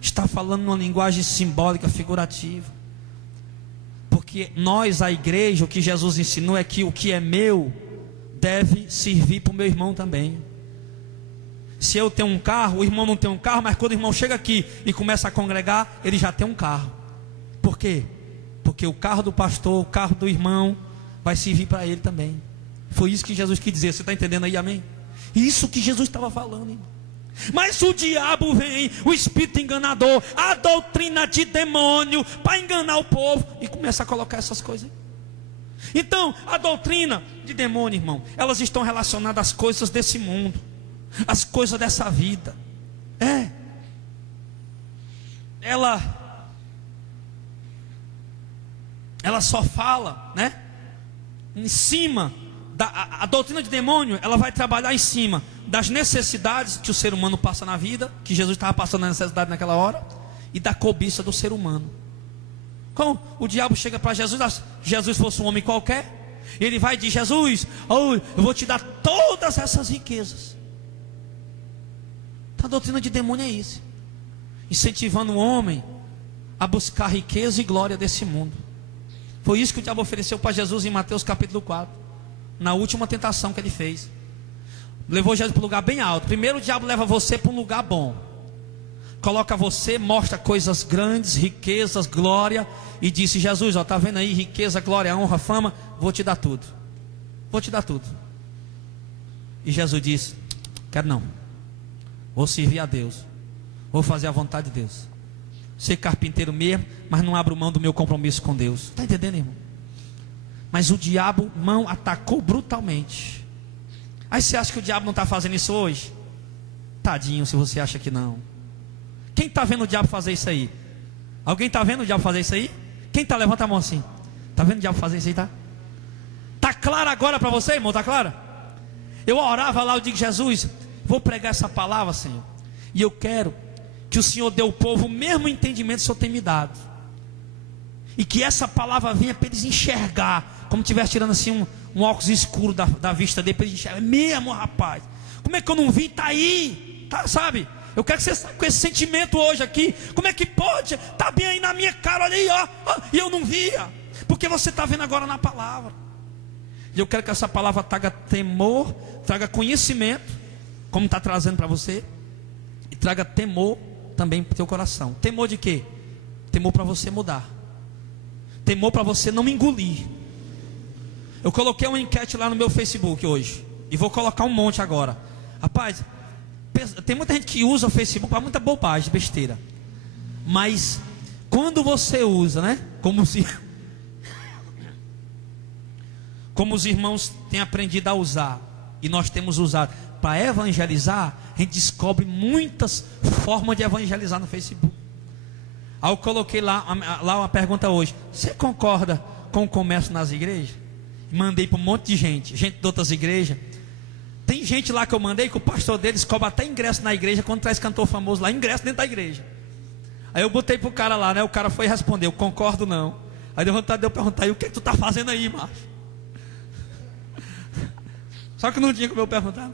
Está falando numa linguagem simbólica, figurativa. Porque nós, a igreja, o que Jesus ensinou é que o que é meu deve servir para o meu irmão também. Se eu tenho um carro, o irmão não tem um carro, mas quando o irmão chega aqui e começa a congregar, ele já tem um carro. Por quê? Porque o carro do pastor, o carro do irmão vai servir para ele também. Foi isso que Jesus quis dizer. Você está entendendo aí, amém? Isso que Jesus estava falando, irmão. Mas o diabo vem, o espírito enganador, a doutrina de demônio, para enganar o povo, e começa a colocar essas coisas aí. Então, a doutrina de demônio, irmão, elas estão relacionadas às coisas desse mundo, às coisas dessa vida. Ela só fala, né, em cima a doutrina de demônio, ela vai trabalhar em cima das necessidades que o ser humano passa na vida, que Jesus estava passando a necessidade naquela hora, e da cobiça do ser humano. Como o diabo chega para Jesus, se Jesus fosse um homem qualquer, ele vai dizer: Jesus, eu vou te dar todas essas riquezas. Então, a doutrina de demônio é isso, incentivando o homem a buscar riqueza e glória desse mundo. Foi isso que o diabo ofereceu para Jesus em Mateus capítulo 4, na última tentação que ele fez. Levou Jesus para um lugar bem alto. Primeiro o diabo leva você para um lugar bom, coloca você, mostra coisas grandes, riquezas, glória, e disse: Jesus, está vendo aí, riqueza, glória, honra, fama, vou te dar tudo, vou te dar tudo. E Jesus disse: quero não, vou servir a Deus, vou fazer a vontade de Deus, ser carpinteiro mesmo, mas não abro mão do meu compromisso com Deus. Está entendendo, irmão? Mas o diabo, irmão, atacou brutalmente. Aí você acha que o diabo não está fazendo isso hoje? Tadinho, se você acha que não. Quem está vendo o diabo fazer isso aí? Alguém está vendo o diabo fazer isso aí? Quem está? Levanta a mão assim. Está vendo o diabo fazer isso aí, tá? Está claro agora para você, irmão? Está claro? Eu orava lá, eu digo: Jesus, vou pregar essa palavra, Senhor, e eu quero que o Senhor dê ao povo o mesmo entendimento que o Senhor tem me dado, e que essa palavra venha para eles enxergar, como se estivesse tirando assim um óculos escuro da vista dele, para eles enxergar. Mesmo, rapaz, como é que eu não vi? Está aí, tá, sabe? Eu quero que você saia com esse sentimento hoje aqui. Como é que pode? Está bem aí na minha cara, olha aí, ó, e eu não via, porque você está vendo agora na palavra. E eu quero que essa palavra traga temor, traga conhecimento, como está trazendo para você, e traga temor também para o teu coração. Temor de quê? Temor para você mudar, temor para você não me engolir. Eu coloquei uma enquete lá no meu Facebook hoje, e vou colocar um monte agora. Rapaz, tem muita gente que usa o Facebook para muita bobagem, besteira. Mas quando você usa, né, como os irmãos têm aprendido a usar, e nós temos usado para evangelizar, a gente descobre muitas formas de evangelizar no Facebook. Aí eu coloquei lá uma pergunta hoje: você concorda com o comércio nas igrejas? Mandei para um monte de gente de outras igrejas. Tem gente lá que eu mandei que o pastor deles cobra até ingresso na igreja quando traz cantor famoso lá, ingresso dentro da igreja. Aí eu botei pro cara lá, né? O cara foi responder: eu concordo não. Aí deu vontade de eu perguntar: e o que tu tá fazendo aí, macho? Só que não tinha como eu perguntar.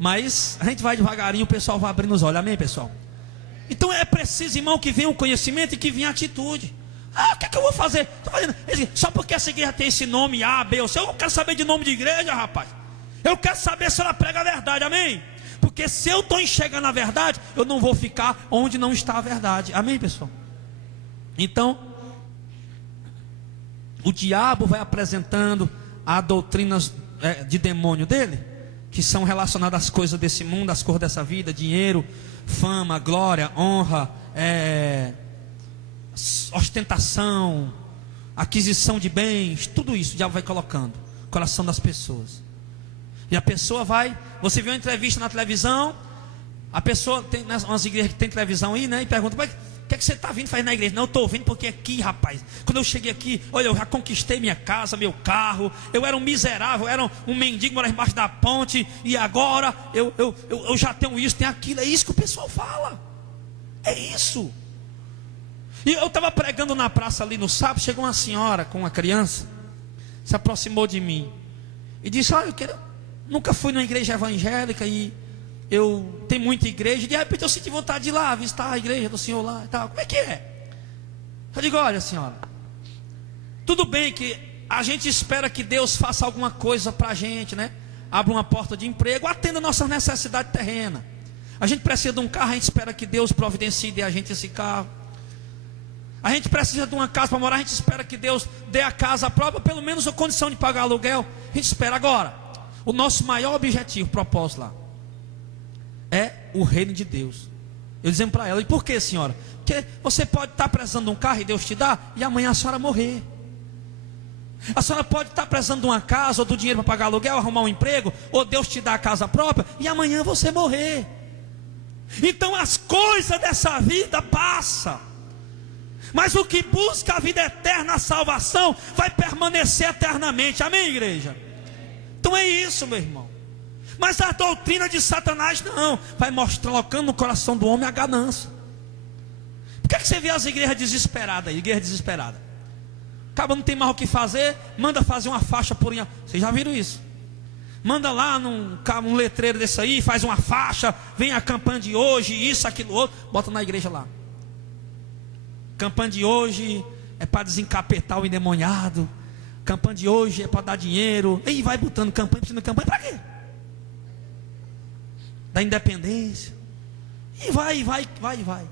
Mas a gente vai devagarinho, o pessoal vai abrindo os olhos, amém, pessoal? Então é preciso, irmão, que venha o conhecimento e que venha a atitude. O que é que eu vou fazer? Tô fazendo, só porque essa igreja tem esse nome A, B ou C, eu não quero saber de nome de igreja, rapaz. Eu quero saber se ela prega a verdade, amém? Porque se eu estou enxergando a verdade, eu não vou ficar onde não está a verdade, amém, pessoal? Então, o diabo vai apresentando as doutrinas de demônio dele, que são relacionadas às coisas desse mundo, às coisas dessa vida: dinheiro, fama, glória, honra, ostentação, aquisição de bens, tudo isso o diabo vai colocando. coração das pessoas. E a pessoa vai, você vê uma entrevista na televisão, a pessoa tem umas igrejas que tem televisão aí, né? E pergunta, mas o que é que você está vindo fazer na igreja? Não, eu estou vindo porque aqui, rapaz, quando eu cheguei aqui, olha, eu já conquistei minha casa, meu carro, eu era um miserável, eu era um mendigo, morava embaixo da ponte, e agora eu já tenho isso, tenho aquilo. É isso que o pessoal fala. É isso. E eu estava pregando na praça ali no sábado, chegou uma senhora com uma criança, se aproximou de mim e disse, olha, nunca fui numa igreja evangélica e eu tenho muita igreja, de repente eu senti vontade de ir lá, visitar a igreja do Senhor lá e tal. Como é que é? Eu digo, olha senhora, tudo bem que a gente espera que Deus faça alguma coisa para a gente, né? Abra uma porta de emprego, atenda a nossa necessidade terrena. A gente precisa de um carro, a gente espera que Deus providencie dê a gente esse carro. A gente precisa de uma casa para morar, a gente espera que Deus dê a casa própria, pelo menos a condição de pagar aluguel. A gente espera. Agora, o nosso maior objetivo, propósito lá, é o reino de Deus. Eu dizendo para ela, e por que, senhora? Porque você pode estar precisando de um carro e Deus te dá, e amanhã a senhora morrer. A senhora pode estar precisando de uma casa, ou do dinheiro para pagar aluguel, arrumar um emprego, ou Deus te dá a casa própria, e amanhã você morrer. Então as coisas dessa vida passam, mas o que busca a vida eterna, a salvação, vai permanecer eternamente. Amém, igreja? Então é isso, meu irmão. Mas a doutrina de Satanás não, vai mostrar, colocando no coração do homem a ganância. Por que você vê as igrejas desesperadas aí? Igreja desesperada. Acaba não tem mais o que fazer, manda fazer uma faixa por aí. Vocês já viram isso? Manda lá num letreiro desse aí, faz uma faixa, vem a campanha de hoje, isso, aquilo, outro, bota na igreja lá. Campanha de hoje é para desencapetar o endemoniado. Campanha de hoje é para dar dinheiro. E vai botando campanha, pedindo campanha para quê? Da independência. E vai.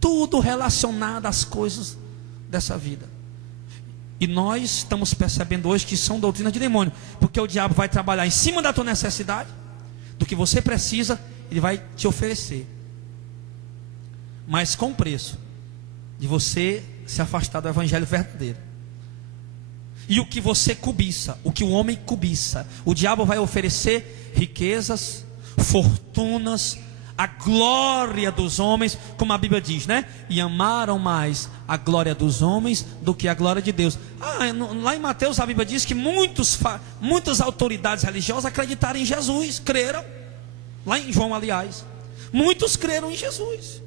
Tudo relacionado às coisas dessa vida. E nós estamos percebendo hoje que são doutrinas de demônio. Porque o diabo vai trabalhar em cima da tua necessidade, do que você precisa, ele vai te oferecer. Mas com preço de você se afastar do evangelho verdadeiro. E o que você cobiça, o que o homem cobiça, o diabo vai oferecer riquezas, fortunas, a glória dos homens, como a Bíblia diz, né? E amaram mais a glória dos homens do que a glória de Deus. Lá em Mateus a Bíblia diz que muitas autoridades religiosas acreditaram em Jesus, creram. Lá em João, aliás, muitos creram em Jesus,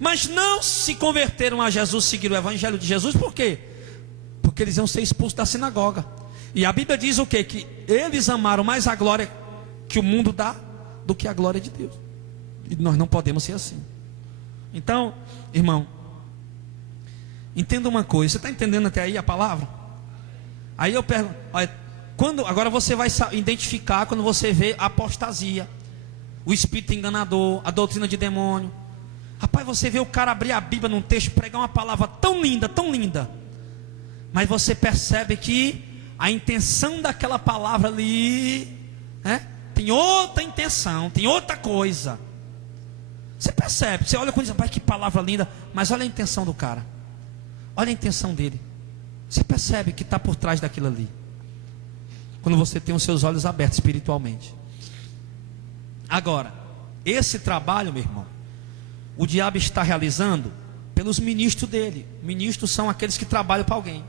mas não se converteram a Jesus, seguiram o evangelho de Jesus. Por quê? Porque eles iam ser expulsos da sinagoga. E a Bíblia diz o quê? Que eles amaram mais a glória que o mundo dá do que a glória de Deus. E nós não podemos ser assim. Então, irmão, entenda uma coisa. Você está entendendo até aí a palavra? Aí eu pergunto, olha, agora você vai identificar quando você vê a apostasia, o espírito enganador, a doutrina de demônio. Rapaz, você vê o cara abrir a Bíblia num texto, pregar uma palavra tão linda, mas você percebe que a intenção daquela palavra ali, né, tem outra intenção, tem outra coisa. Você percebe, você olha quando diz, rapaz, que palavra linda, mas olha a intenção do cara, olha a intenção dele. Você percebe que está por trás daquilo ali, quando você tem os seus olhos abertos espiritualmente. Agora, esse trabalho, meu irmão, o diabo está realizando pelos ministros dele. Ministros são aqueles que trabalham para alguém,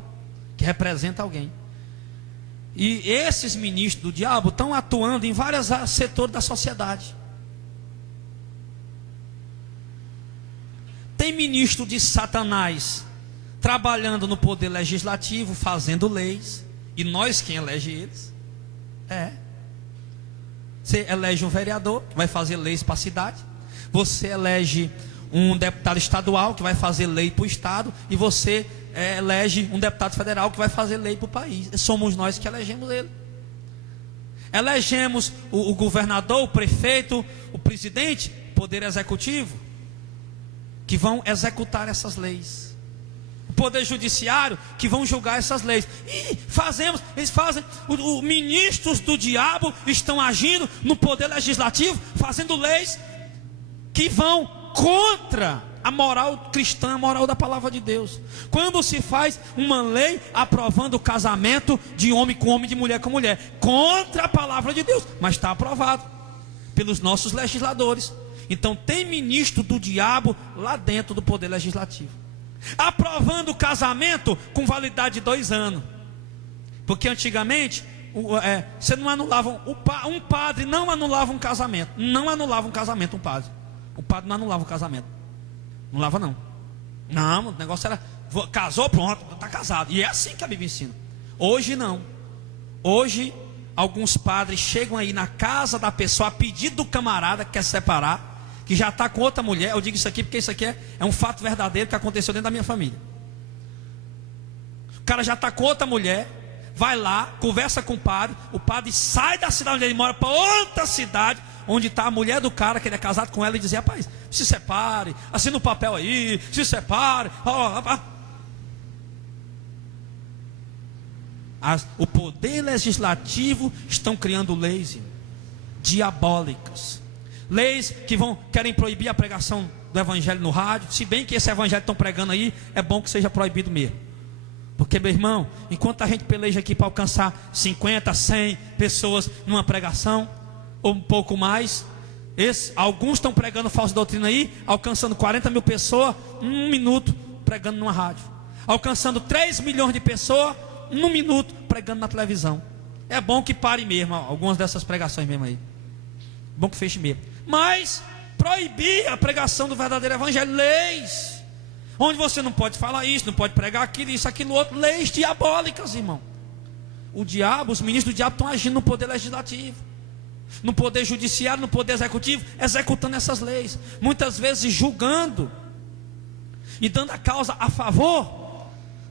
que representam alguém. E esses ministros do diabo estão atuando em vários setores da sociedade. Tem ministro de Satanás trabalhando no poder legislativo, fazendo leis. E nós quem elege eles? Você elege um vereador que vai fazer leis para a cidade. Você elege um deputado estadual que vai fazer lei para o estado. E você elege um deputado federal que vai fazer lei para o país. Somos nós que elegemos ele. Elegemos o governador, o prefeito, o presidente, poder executivo, que vão executar essas leis. O poder judiciário, que vão julgar essas leis. E eles fazem, os ministros do diabo estão agindo no poder legislativo, fazendo leis que vão contra a moral cristã, a moral da palavra de Deus. Quando se faz uma lei aprovando o casamento de homem com homem, de mulher com mulher, contra a palavra de Deus, mas está aprovado pelos nossos legisladores. Então tem ministro do diabo lá dentro do poder legislativo, aprovando o casamento com validade de 2 anos. Porque antigamente você não anulava, um padre não anulava um casamento. Não anulava um casamento, um padre. O padre não anulava um casamento. Não anulava não. Não, o negócio era, casou, pronto, está casado. E é assim que a Bíblia ensina. Hoje não. Hoje alguns padres chegam aí na casa da pessoa a pedido do camarada que quer separar, que já está com outra mulher. Eu digo isso aqui porque isso aqui é um fato verdadeiro que aconteceu dentro da minha família. O cara já está com outra mulher, vai lá, conversa com o padre sai da cidade onde ele mora para outra cidade, onde está a mulher do cara, que ele é casado com ela, e diz: rapaz, se separe, assina o papel aí, se separe. O poder legislativo estão criando leis diabólicas, leis que querem proibir a pregação do evangelho no rádio. Se bem que esse evangelho que estão pregando aí, é bom que seja proibido mesmo. Porque, meu irmão, enquanto a gente peleja aqui para alcançar 50, 100 pessoas numa pregação, ou um pouco mais, alguns estão pregando falsa doutrina aí, alcançando 40 mil pessoas em 1 minuto, pregando numa rádio, alcançando 3 milhões de pessoas em 1 minuto, pregando na televisão. É bom que pare mesmo algumas dessas pregações mesmo aí, bom que feche mesmo. Mas proibir a pregação do verdadeiro evangelho, leis onde você não pode falar isso, não pode pregar aquilo, isso, aquilo, outro, leis diabólicas, irmão. O diabo, os ministros do diabo estão agindo no poder legislativo, no poder judiciário, no poder executivo, executando essas leis, muitas vezes julgando e dando a causa a favor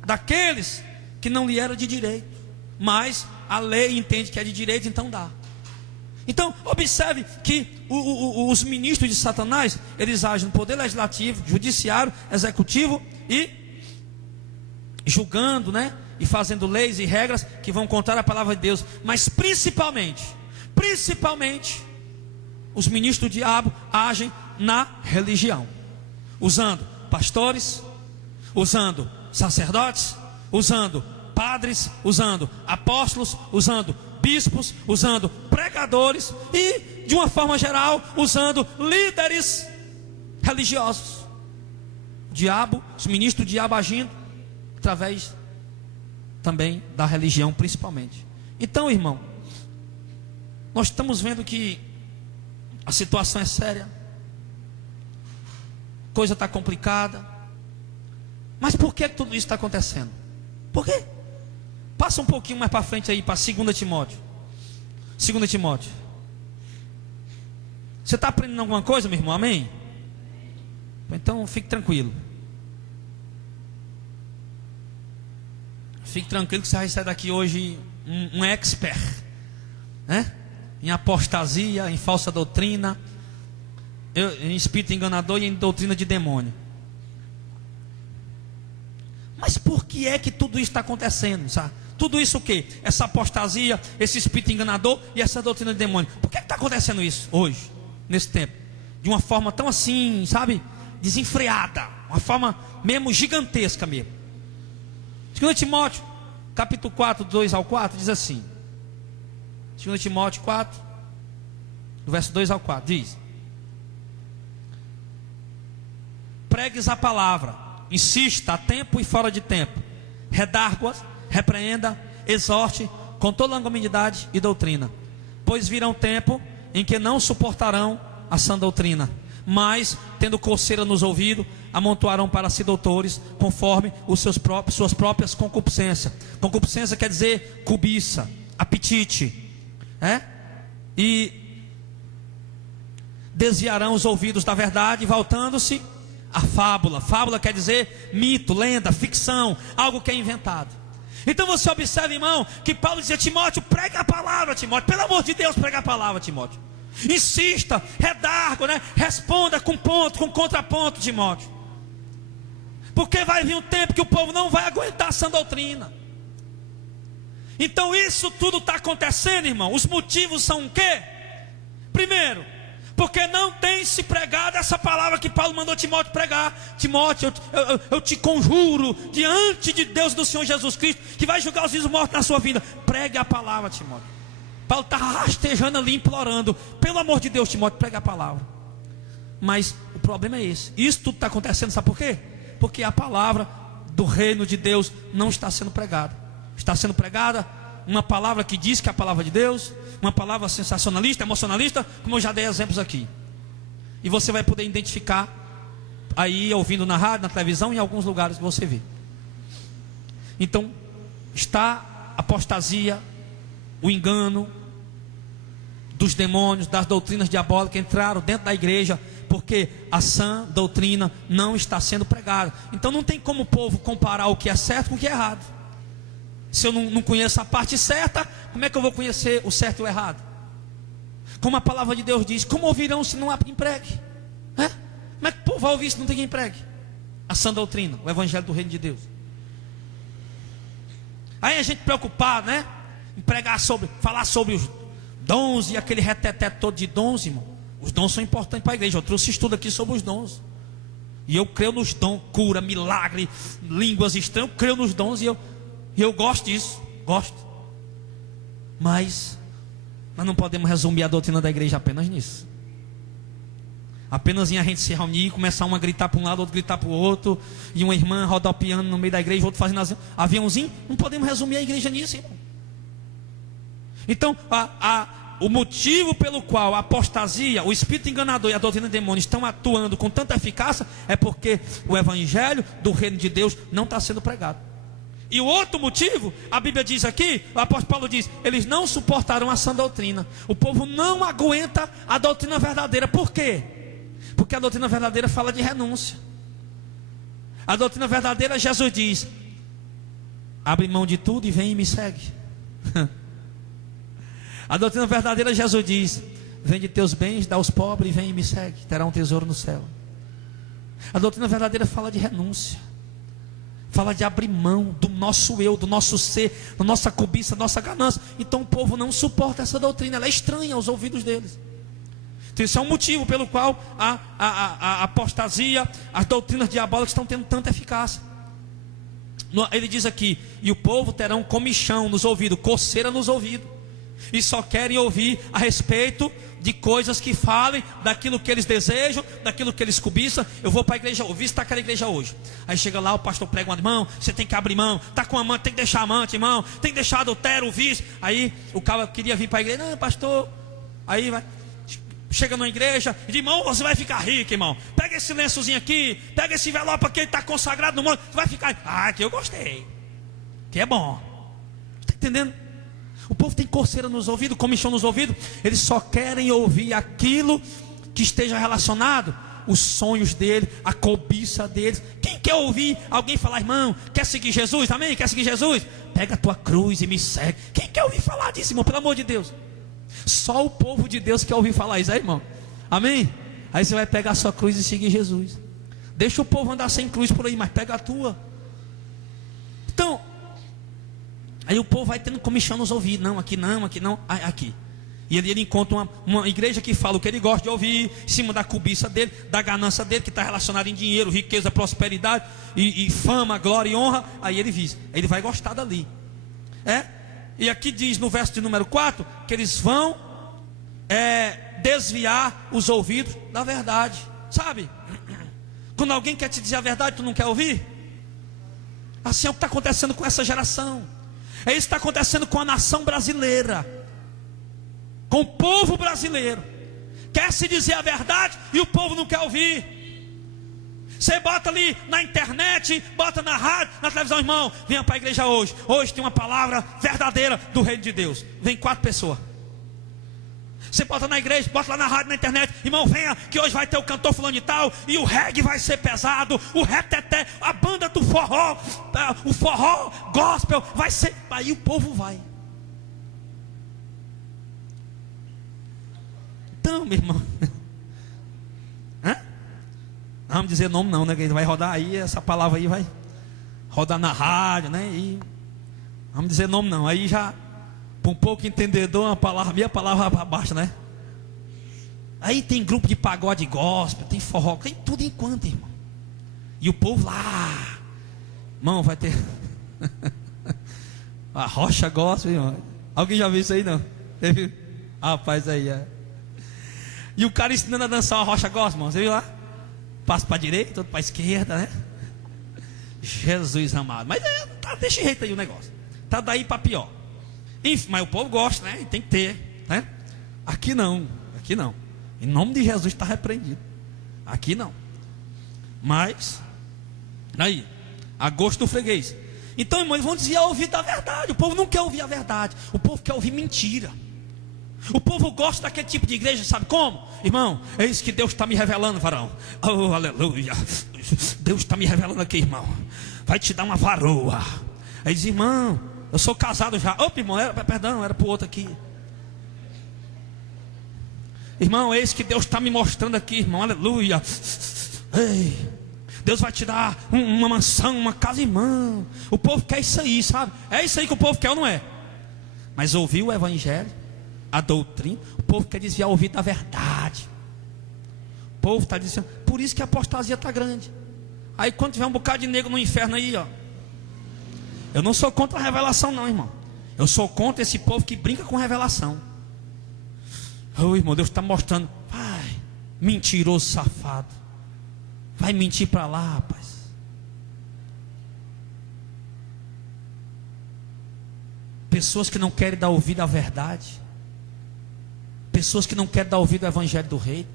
daqueles que não lhe era de direito, mas a lei entende que é de direito, então dá. Então observe que os ministros de Satanás, eles agem no poder legislativo, judiciário, executivo, e julgando, e fazendo leis e regras que vão contra a palavra de Deus. Mas principalmente os ministros do diabo agem na religião, usando pastores, usando sacerdotes, usando padres, usando apóstolos, usando bispos, usando pregadores e, de uma forma geral, usando líderes religiosos. O diabo, os ministros do diabo agindo através também da religião, principalmente. Então, irmão, nós estamos vendo que a situação é séria, a coisa está complicada. Mas por que tudo isso está acontecendo? Por quê? Passa um pouquinho mais para frente aí, para 2 Timóteo. 2 Timóteo. Você está aprendendo alguma coisa, meu irmão? Amém? Então fique tranquilo. Fique tranquilo que você vai sair daqui hoje um expert, em apostasia, em falsa doutrina, em espírito enganador e em doutrina de demônio. Mas por que é que tudo isso está acontecendo, sabe? Tudo isso o quê? Essa apostasia, esse espírito enganador e essa doutrina de demônio. Por que está acontecendo isso hoje, nesse tempo? De uma forma tão assim, sabe? Desenfreada. Uma forma mesmo gigantesca mesmo. 2 Timóteo, capítulo 4, 2 ao 4, diz assim. 2 Timóteo 4, do verso 2 ao 4, diz: pregues a palavra, insista a tempo e fora de tempo, redargue-as, repreenda, exorte com toda longanimidade e doutrina, pois virá um tempo em que não suportarão a sã doutrina, mas tendo coceira nos ouvidos, amontoarão para si doutores, conforme suas próprias concupiscências. Concupiscência quer dizer cobiça, apetite, e desviarão os ouvidos da verdade, voltando-se a fábula. Fábula quer dizer mito, lenda, ficção, algo que é inventado. Então você observa, irmão, que Paulo dizia: Timóteo, prega a palavra, Timóteo, pelo amor de Deus, prega a palavra, Timóteo. Insista, redargue, responda com ponto, com contraponto, Timóteo. Porque vai vir um tempo que o povo não vai aguentar essa doutrina. Então isso tudo está acontecendo, irmão. Os motivos são o quê? Primeiro, Porque não tem se pregado essa palavra que Paulo mandou Timóteo pregar. Timóteo, eu te conjuro diante de Deus, do Senhor Jesus Cristo, que vai julgar os vivos e mortos na sua vida. Pregue a palavra, Timóteo. Paulo está rastejando ali, implorando: pelo amor de Deus, Timóteo, pregue a palavra. Mas o problema é esse. Isso tudo está acontecendo, sabe por quê? Porque a palavra do reino de Deus não está sendo pregada. Está sendo pregada uma palavra que diz que é a palavra de Deus, uma palavra sensacionalista, emocionalista, como eu já dei exemplos aqui. E você vai poder identificar aí, ouvindo na rádio, na televisão, em alguns lugares que você vê. Então, está a apostasia, o engano dos demônios, das doutrinas diabólicas que entraram dentro da igreja, porque a sã doutrina não está sendo pregada. Então não tem como o povo comparar o que é certo com o que é errado. Se eu não conheço a parte certa, como é que eu vou conhecer o certo e o errado? Como a palavra de Deus diz: como ouvirão se não há quem pregue? Como é que o povo vai ouvir se não tem quem pregue? A sã doutrina, o evangelho do reino de Deus. Aí a gente preocupado, né, em pregar sobre, falar sobre os dons e aquele reteté todo de dons, irmão. Os dons são importantes para a igreja. Eu trouxe estudo aqui sobre os dons. E eu creio nos dons, cura, milagre, línguas estranhas. Eu creio nos dons e eu gosto disso, gosto. Mas nós não podemos resumir a doutrina da igreja apenas nisso. Apenas em a gente se reunir e começar um a gritar para um lado, outro gritar para o outro, e uma irmã rodar o piano no meio da igreja, outro fazendo aviãozinho. Não podemos resumir a igreja nisso, irmão. Então, o motivo pelo qual a apostasia, o espírito enganador e a doutrina do demônio estão atuando com tanta eficácia é porque o evangelho do reino de Deus não está sendo pregado. E o outro motivo, a Bíblia diz aqui, o apóstolo Paulo diz: eles não suportarão a sã doutrina. O povo não aguenta a doutrina verdadeira. Por quê? Porque a doutrina verdadeira fala de renúncia. A doutrina verdadeira, Jesus diz: abre mão de tudo e vem e me segue. A doutrina verdadeira, Jesus diz: vende teus bens, dá aos pobres e vem e me segue, terá um tesouro no céu. A doutrina verdadeira fala de renúncia, fala de abrir mão do nosso eu, do nosso ser, da nossa cobiça, da nossa ganância. Então o povo não suporta essa doutrina, ela é estranha aos ouvidos deles. Então esse é um motivo pelo qual a apostasia, as doutrinas diabólicas estão tendo tanta eficácia. Ele diz aqui: e o povo terá um comichão nos ouvidos, coceira nos ouvidos, e só querem ouvir a respeito de coisas que falem daquilo que eles desejam, daquilo que eles cobiçam. Eu vou para a igreja, eu visitar aquela igreja hoje. Aí chega lá, o pastor prega: irmão, você tem que abrir mão, está com amante, tem que deixar amante, irmão, tem que deixar adultério, o vício. Aí o cara queria vir para a igreja: não, pastor. Aí vai, chega na igreja e diz: irmão, você vai ficar rico, irmão. Pega esse lençozinho aqui, pega esse envelope aqui, ele está consagrado no mundo, você vai ficar. Ah, que eu gostei, que é bom. Está entendendo? O povo tem coceira nos ouvidos, comichão nos ouvidos. Eles só querem ouvir aquilo que esteja relacionado, os sonhos dele, a cobiça deles. Quem quer ouvir alguém falar: irmão, quer seguir Jesus? Amém? Quer seguir Jesus? Pega a tua cruz e me segue. Quem quer ouvir falar disso, irmão? Pelo amor de Deus. Só o povo de Deus quer ouvir falar isso, irmão. Amém? Aí você vai pegar a sua cruz e seguir Jesus. Deixa o povo andar sem cruz por aí, mas pega a tua. Então, aí o povo vai tendo comichão nos ouvidos: não, aqui não, aqui não, aqui. E ele encontra uma igreja que fala o que ele gosta de ouvir, em cima da cobiça dele, da ganância dele, que está relacionada em dinheiro, riqueza, prosperidade, e fama, glória e honra. Aí ele diz, ele vai gostar dali. E aqui diz no verso de número 4, que eles vão desviar os ouvidos da verdade. Sabe? Quando alguém quer te dizer a verdade, tu não quer ouvir? Assim é o que está acontecendo com essa geração. É isso que está acontecendo com a nação brasileira, com o povo brasileiro. Quer se dizer a verdade e o povo não quer ouvir. Você bota ali na internet, bota na rádio, na televisão: irmão, venha para a igreja hoje. Hoje tem uma palavra verdadeira do reino de Deus. Vem 4 pessoas. Você bota na igreja, bota lá na rádio, na internet: irmão, venha que hoje vai ter o cantor fulano de tal, e o reggae vai ser pesado, o reteté, a banda do forró, o forró gospel vai ser. Aí o povo vai. Então, meu irmão, não vamos dizer nome não, né? Que vai rodar aí, essa palavra aí vai rodar na rádio, né? E vamos dizer nome não, aí já, para um pouco entendedor, uma palavra, minha palavra abaixa, né? Aí tem grupo de pagode gospel, tem forró, tem tudo enquanto, irmão. E o povo lá, irmão, vai ter a rocha gospel, irmão. Alguém já viu isso aí, não? Teve? Rapaz, aí é. E o cara ensinando a dançar uma rocha gospel, irmão. Você viu lá? Passa para a direita, outro para a esquerda, né? Jesus amado. Mas tá desse jeito aí o negócio. Tá daí para pior. Enfim, mas o povo gosta, né? Tem que ter, né? Aqui não, aqui não. Em nome de Jesus está repreendido. Aqui não. Mas, aí, a gosto do freguês. Então, irmãos, vão desviar o ouvido da verdade. O povo não quer ouvir a verdade. O povo quer ouvir mentira. O povo gosta daquele tipo de igreja, sabe como? Irmão, eis que Deus está me revelando, varão. Oh, aleluia. Deus está me revelando aqui, irmão. Vai te dar uma varoa. Aí diz, irmão, eu sou casado já. Opa, irmão, era para o outro aqui. Irmão, eis que Deus está me mostrando aqui, irmão, aleluia. Ei, Deus vai te dar uma mansão, uma casa, irmão. O povo quer isso aí, sabe? É isso aí que o povo quer ou não é? Mas ouvir o evangelho, a doutrina, o povo quer desviar o ouvido da verdade. O povo está dizendo, por isso que a apostasia está grande. Aí quando tiver um bocado de negro no inferno aí, ó. Eu não sou contra a revelação não, irmão. Eu sou contra esse povo que brinca com revelação. Oh, irmão, Deus está mostrando. Vai, mentiroso safado. Vai mentir para lá, rapaz. Pessoas que não querem dar ouvido à verdade. Pessoas que não querem dar ouvido ao evangelho do rei.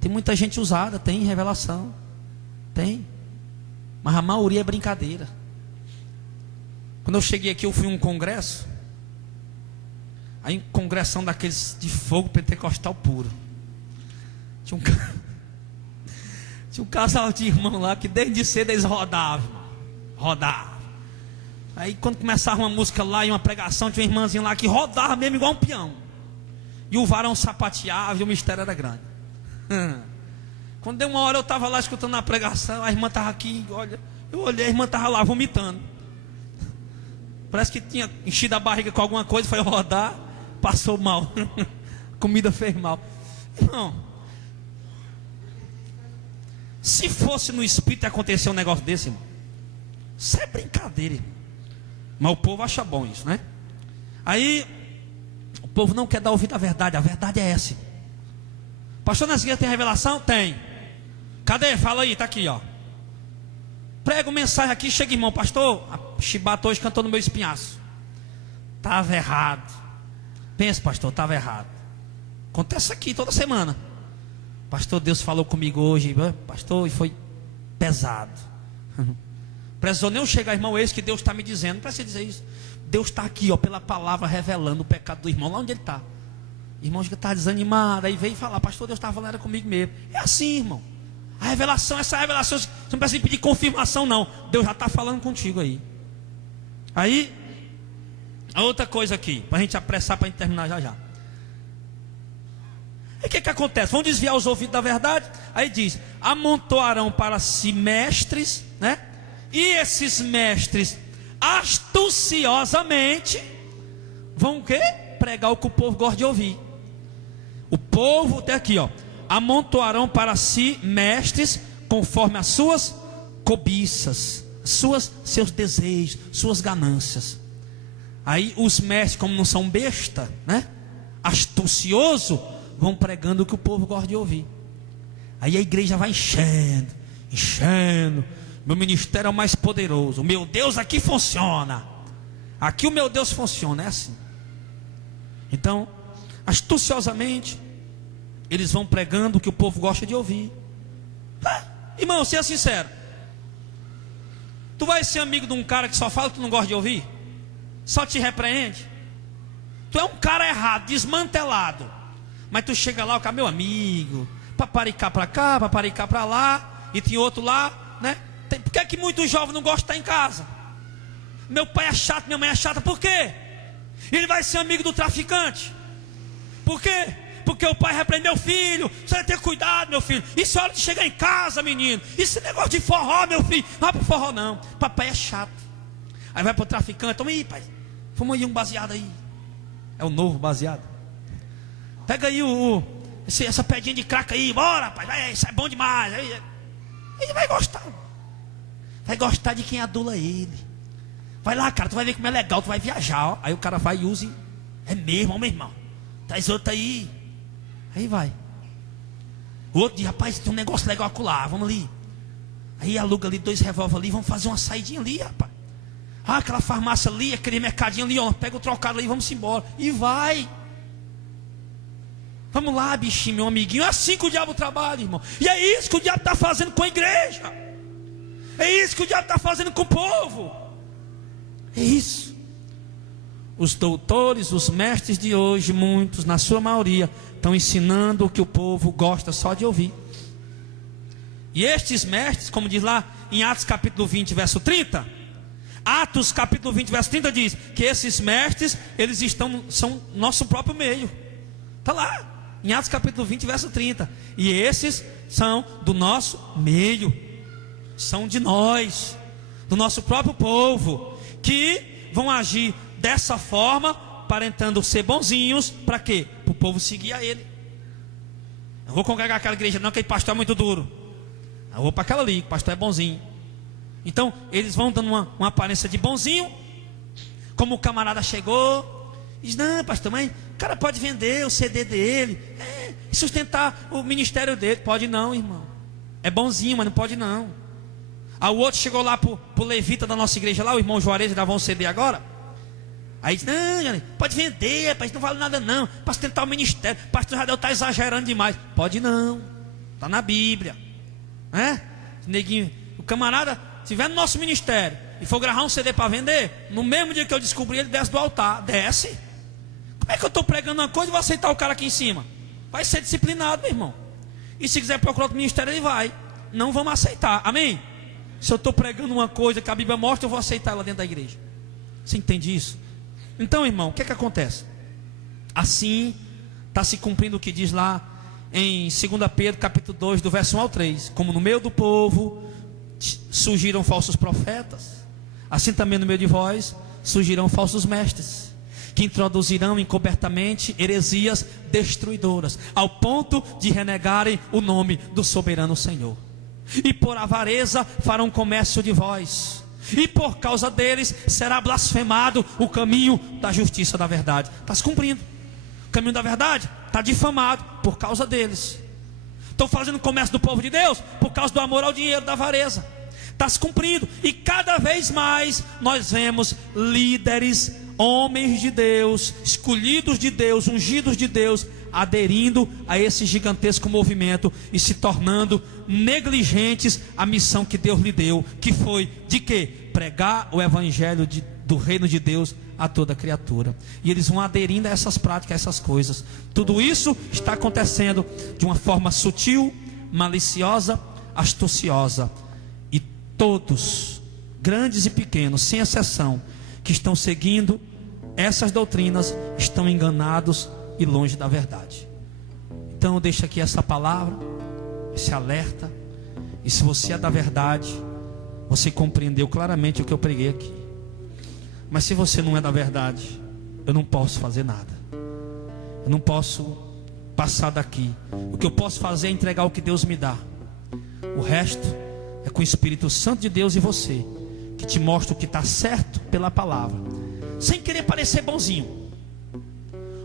Tem muita gente usada, tem revelação. Tem. Mas a maioria é brincadeira. Quando eu cheguei aqui, eu fui a um congresso. Aí um congressão daqueles de fogo pentecostal puro. Tinha um casal de irmão lá que desde cedo eles rodavam. Aí quando começava uma música lá e uma pregação, tinha uma irmãzinha lá que rodava mesmo igual um peão. E o varão sapateava e o mistério era grande. Quando deu uma hora eu estava lá escutando a pregação, a irmã estava aqui, olha, eu olhei, a irmã estava lá vomitando. Parece que tinha enchido a barriga com alguma coisa, foi rodar, passou mal. Comida fez mal. Irmão, se fosse no espírito acontecer um negócio desse, irmão, isso é brincadeira, irmão. Mas o povo acha bom isso, né? Aí o povo não quer dar ouvido à verdade. A verdade é essa. Pastor, nessa igreja tem revelação? Tem. Cadê? Fala aí, tá aqui, ó. Prego mensagem aqui, chega, irmão. Pastor, a chibata hoje cantou no meu espinhaço. Estava errado. Pensa, pastor, estava errado. Acontece aqui toda semana. Pastor, Deus falou comigo hoje, pastor, e foi pesado. Precisou nem eu chegar, irmão, eis que Deus está me dizendo. Não precisa dizer isso. Deus está aqui, ó, pela palavra, revelando o pecado do irmão, lá onde ele está. Irmão que está desanimado, aí veio falar, pastor, Deus estava falando era comigo mesmo. É assim, irmão. A revelação, essa revelação, você não precisa pedir confirmação, não. Deus já está falando contigo aí. Aí, a outra coisa aqui, para a gente apressar, para a gente terminar já já. E o que acontece? Vão desviar os ouvidos da verdade. Aí diz, amontoarão para si mestres, né? E esses mestres, astuciosamente, vão o quê? Pregar o que o povo gosta de ouvir. O povo, até aqui, ó, amontoarão para si mestres conforme as suas cobiças, seus desejos, suas ganâncias. Aí os mestres, como não são besta, né? Astucioso, vão pregando o que o povo gosta de ouvir. Aí a igreja vai enchendo. Meu ministério é o mais poderoso. O meu Deus aqui funciona. Aqui o meu Deus funciona, é assim. Então, astuciosamente, eles vão pregando o que o povo gosta de ouvir. Irmão, seja sincero. Tu vai ser amigo de um cara que só fala o que tu não gosta de ouvir? Só te repreende? Tu é um cara errado, desmantelado. Mas tu chega lá, o cara, meu amigo, paparicar para cá, paparicar para lá, e tem outro lá, né? Por que é que muitos jovens não gostam de estar em casa? Meu pai é chato, minha mãe é chata, por quê? Ele vai ser amigo do traficante. Por quê? Porque o pai repreendeu o filho. Você vai ter cuidado, meu filho. Isso é hora de chegar em casa, menino. Isso é negócio de forró, meu filho. Não vai pro forró não, papai é chato. Aí vai pro traficante, toma aí, pai, fuma aí um baseado aí. É o novo baseado. pega aí essa pedinha de crack aí, bora, rapaz, vai, isso é bom demais. Aí, ele vai gostar. Vai gostar de quem adula ele. Vai lá, cara, tu vai ver como é legal, tu vai viajar. Ó. Aí o cara vai e usa. É mesmo, ó, meu irmão. Traz outro aí. Aí vai. O outro diz, rapaz, tem um negócio legal acolá, vamos ali. Aí aluga ali 2 revólver ali, vamos fazer uma saidinha ali, rapaz. Ah, aquela farmácia ali, aquele mercadinho ali, ó, pega o trocado ali, vamos embora. E vai. Vamos lá, bichinho, meu amiguinho. É assim que o diabo trabalha, irmão. E é isso que o diabo está fazendo com a igreja. É isso que o diabo está fazendo com o povo. É isso. Os doutores, os mestres de hoje, muitos, na sua maioria, estão ensinando o que o povo gosta só de ouvir. E estes mestres, como diz lá em Atos capítulo 20, verso 30, Atos capítulo 20, verso 30 diz que esses mestres, eles são nosso próprio meio. Está lá, em Atos capítulo 20, verso 30. E esses são do nosso meio. São de nós, do nosso próprio povo, que vão agir dessa forma, aparentando ser bonzinhos. Para quê? Para o povo seguir a ele. Não vou congregar aquela igreja não, que aquele pastor é muito duro. Eu vou para aquela ali, que o pastor é bonzinho. Então, eles vão dando uma aparência de bonzinho. Como o camarada chegou, diz, não, pastor, mas o cara pode vender o CD dele, e sustentar o ministério dele. Pode não, irmão. É bonzinho, mas não pode não. Aí o outro chegou lá pro levita da nossa igreja lá, o irmão Juarez, dava um CD agora. Aí disse, não, pode vender, rapaz, não vale nada não, para sustentar o ministério. O pastor Jadel está exagerando demais. Pode não, está na Bíblia. Neguinho, o camarada estiver no nosso ministério e for gravar um CD para vender, no mesmo dia que eu descobri, ele desce do altar. Desce. Como é que eu estou pregando uma coisa e vou aceitar o cara aqui em cima? Vai ser disciplinado, meu irmão. E se quiser procurar outro ministério, ele vai. Não vamos aceitar, amém? Se eu estou pregando uma coisa que a Bíblia mostra, eu vou aceitar ela dentro da igreja. Você entende isso? Então, irmão, o que é que acontece? Assim está se cumprindo o que diz lá em 2 Pedro capítulo 2, do verso 1 ao 3. Como no meio do povo surgiram falsos profetas, assim também no meio de vós surgirão falsos mestres, que introduzirão encobertamente heresias destruidoras, ao ponto de renegarem o nome do soberano Senhor. E por avareza farão comércio de vós, e por causa deles será blasfemado o caminho da justiça da verdade. Está se cumprindo. O caminho da verdade está difamado por causa deles. Estão fazendo comércio do povo de Deus por causa do amor ao dinheiro, da avareza. Está se cumprindo. E cada vez mais nós vemos líderes, homens de Deus, escolhidos de Deus, ungidos de Deus, aderindo a esse gigantesco movimento e se tornando negligentes à missão que Deus lhe deu, que foi de quê? Pregar o evangelho do reino de Deus a toda criatura. E eles vão aderindo a essas práticas, a essas coisas. Tudo isso está acontecendo de uma forma sutil, maliciosa, astuciosa. E todos, grandes e pequenos, sem exceção, que estão seguindo essas doutrinas, estão enganados e longe da verdade. Então eu deixo aqui essa palavra, esse alerta. E se você é da verdade, você compreendeu claramente o que eu preguei aqui. Mas se você não é da verdade, eu não posso fazer nada. Eu não posso passar daqui. O que eu posso fazer é entregar o que Deus me dá. O resto é com o Espírito Santo de Deus e você, que te mostra o que está certo pela palavra, sem querer parecer bonzinho.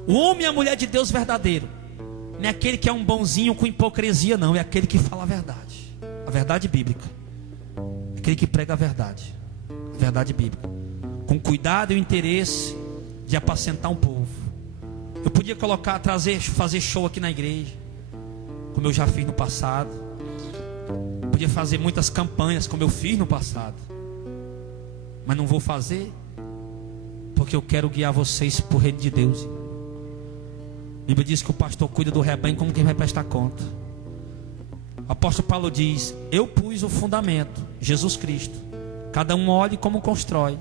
O homem e a mulher de Deus verdadeiro não é aquele que é um bonzinho com hipocrisia, não. É aquele que fala a verdade bíblica. É aquele que prega a verdade bíblica, com cuidado e o interesse de apacentar um povo. Eu podia fazer show aqui na igreja, como eu já fiz no passado. Podia fazer muitas campanhas, como eu fiz no passado. Mas não vou fazer, porque eu quero guiar vocês para o reino de Deus. A Bíblia diz que o pastor cuida do rebanho como quem vai prestar conta. O apóstolo Paulo diz: eu pus o fundamento, Jesus Cristo. Cada um olhe como constrói.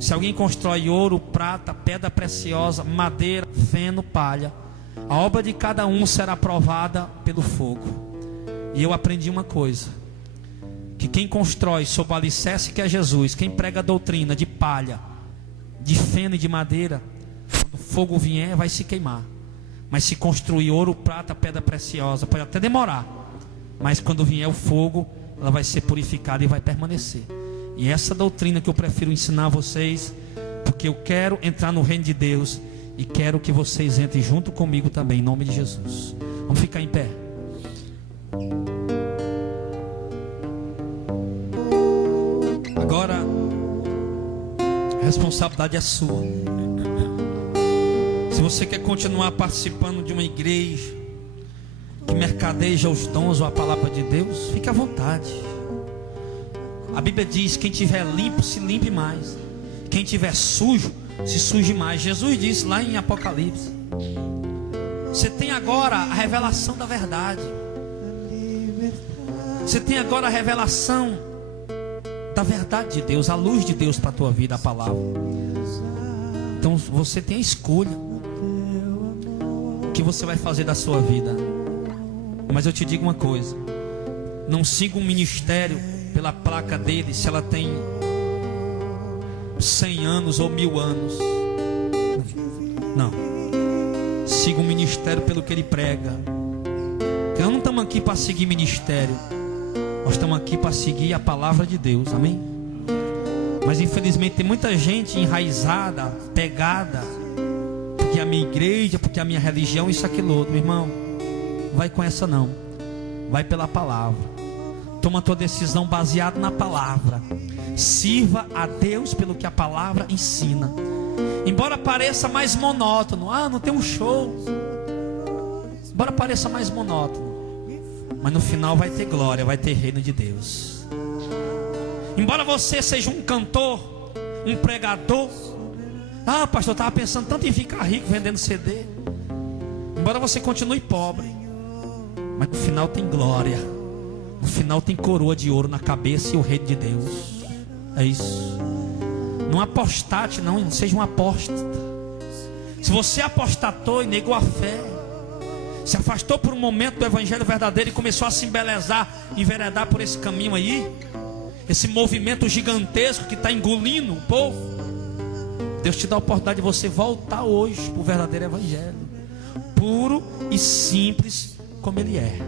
Se alguém constrói ouro, prata, pedra preciosa, madeira, feno, palha, a obra de cada um será provada pelo fogo. E eu aprendi uma coisa: que quem constrói sob o alicerce que é Jesus, quem prega a doutrina de palha, de feno e de madeira, quando o fogo vier, vai se queimar. Mas se construir ouro, prata, pedra preciosa, pode até demorar, mas quando vier o fogo, ela vai ser purificada e vai permanecer. E essa doutrina que eu prefiro ensinar a vocês, porque eu quero entrar no reino de Deus e quero que vocês entrem junto comigo também, em nome de Jesus. Vamos ficar em pé. Agora, a responsabilidade é sua. Se você quer continuar participando de uma igreja que mercadeja os dons ou a palavra de Deus, fique à vontade. A Bíblia diz: quem tiver limpo, se limpe mais. Quem tiver sujo, se suje mais. Jesus disse lá em Apocalipse. Você tem agora a revelação da verdade. Você tem agora a revelação da verdade de Deus, a luz de Deus para a tua vida, a palavra. Então você tem a escolha. O que você vai fazer da sua vida? Mas eu te digo uma coisa: não siga um ministério pela placa dele, se ela tem 100 anos ou 1000 anos. Não. Siga um ministério pelo que ele prega. Porque nós não estamos aqui para seguir ministério, nós estamos aqui para seguir a palavra de Deus, amém? Mas infelizmente tem muita gente enraizada, pegada, porque a minha igreja, porque a minha religião, isso, aquilo outro. Meu irmão, vai com essa não. Vai pela palavra. Toma a tua decisão baseada na palavra. Sirva a Deus pelo que a palavra ensina. Embora pareça mais monótono, não tem um show. Embora pareça mais monótono, mas no final vai ter glória, vai ter reino de Deus. Embora você seja um cantor, um pregador, pastor, eu estava pensando tanto em ficar rico vendendo CD. Embora você continue pobre, mas no final tem glória, no final tem coroa de ouro na cabeça e o reino de Deus. É isso. Não apostate, não seja um apóstata. Se você apostatou e negou a fé, se afastou por um momento do evangelho verdadeiro e começou a se embelezar, enveredar por esse caminho aí, esse movimento gigantesco que está engolindo o povo, Deus te dá a oportunidade de você voltar hoje para o verdadeiro evangelho, puro e simples como ele é.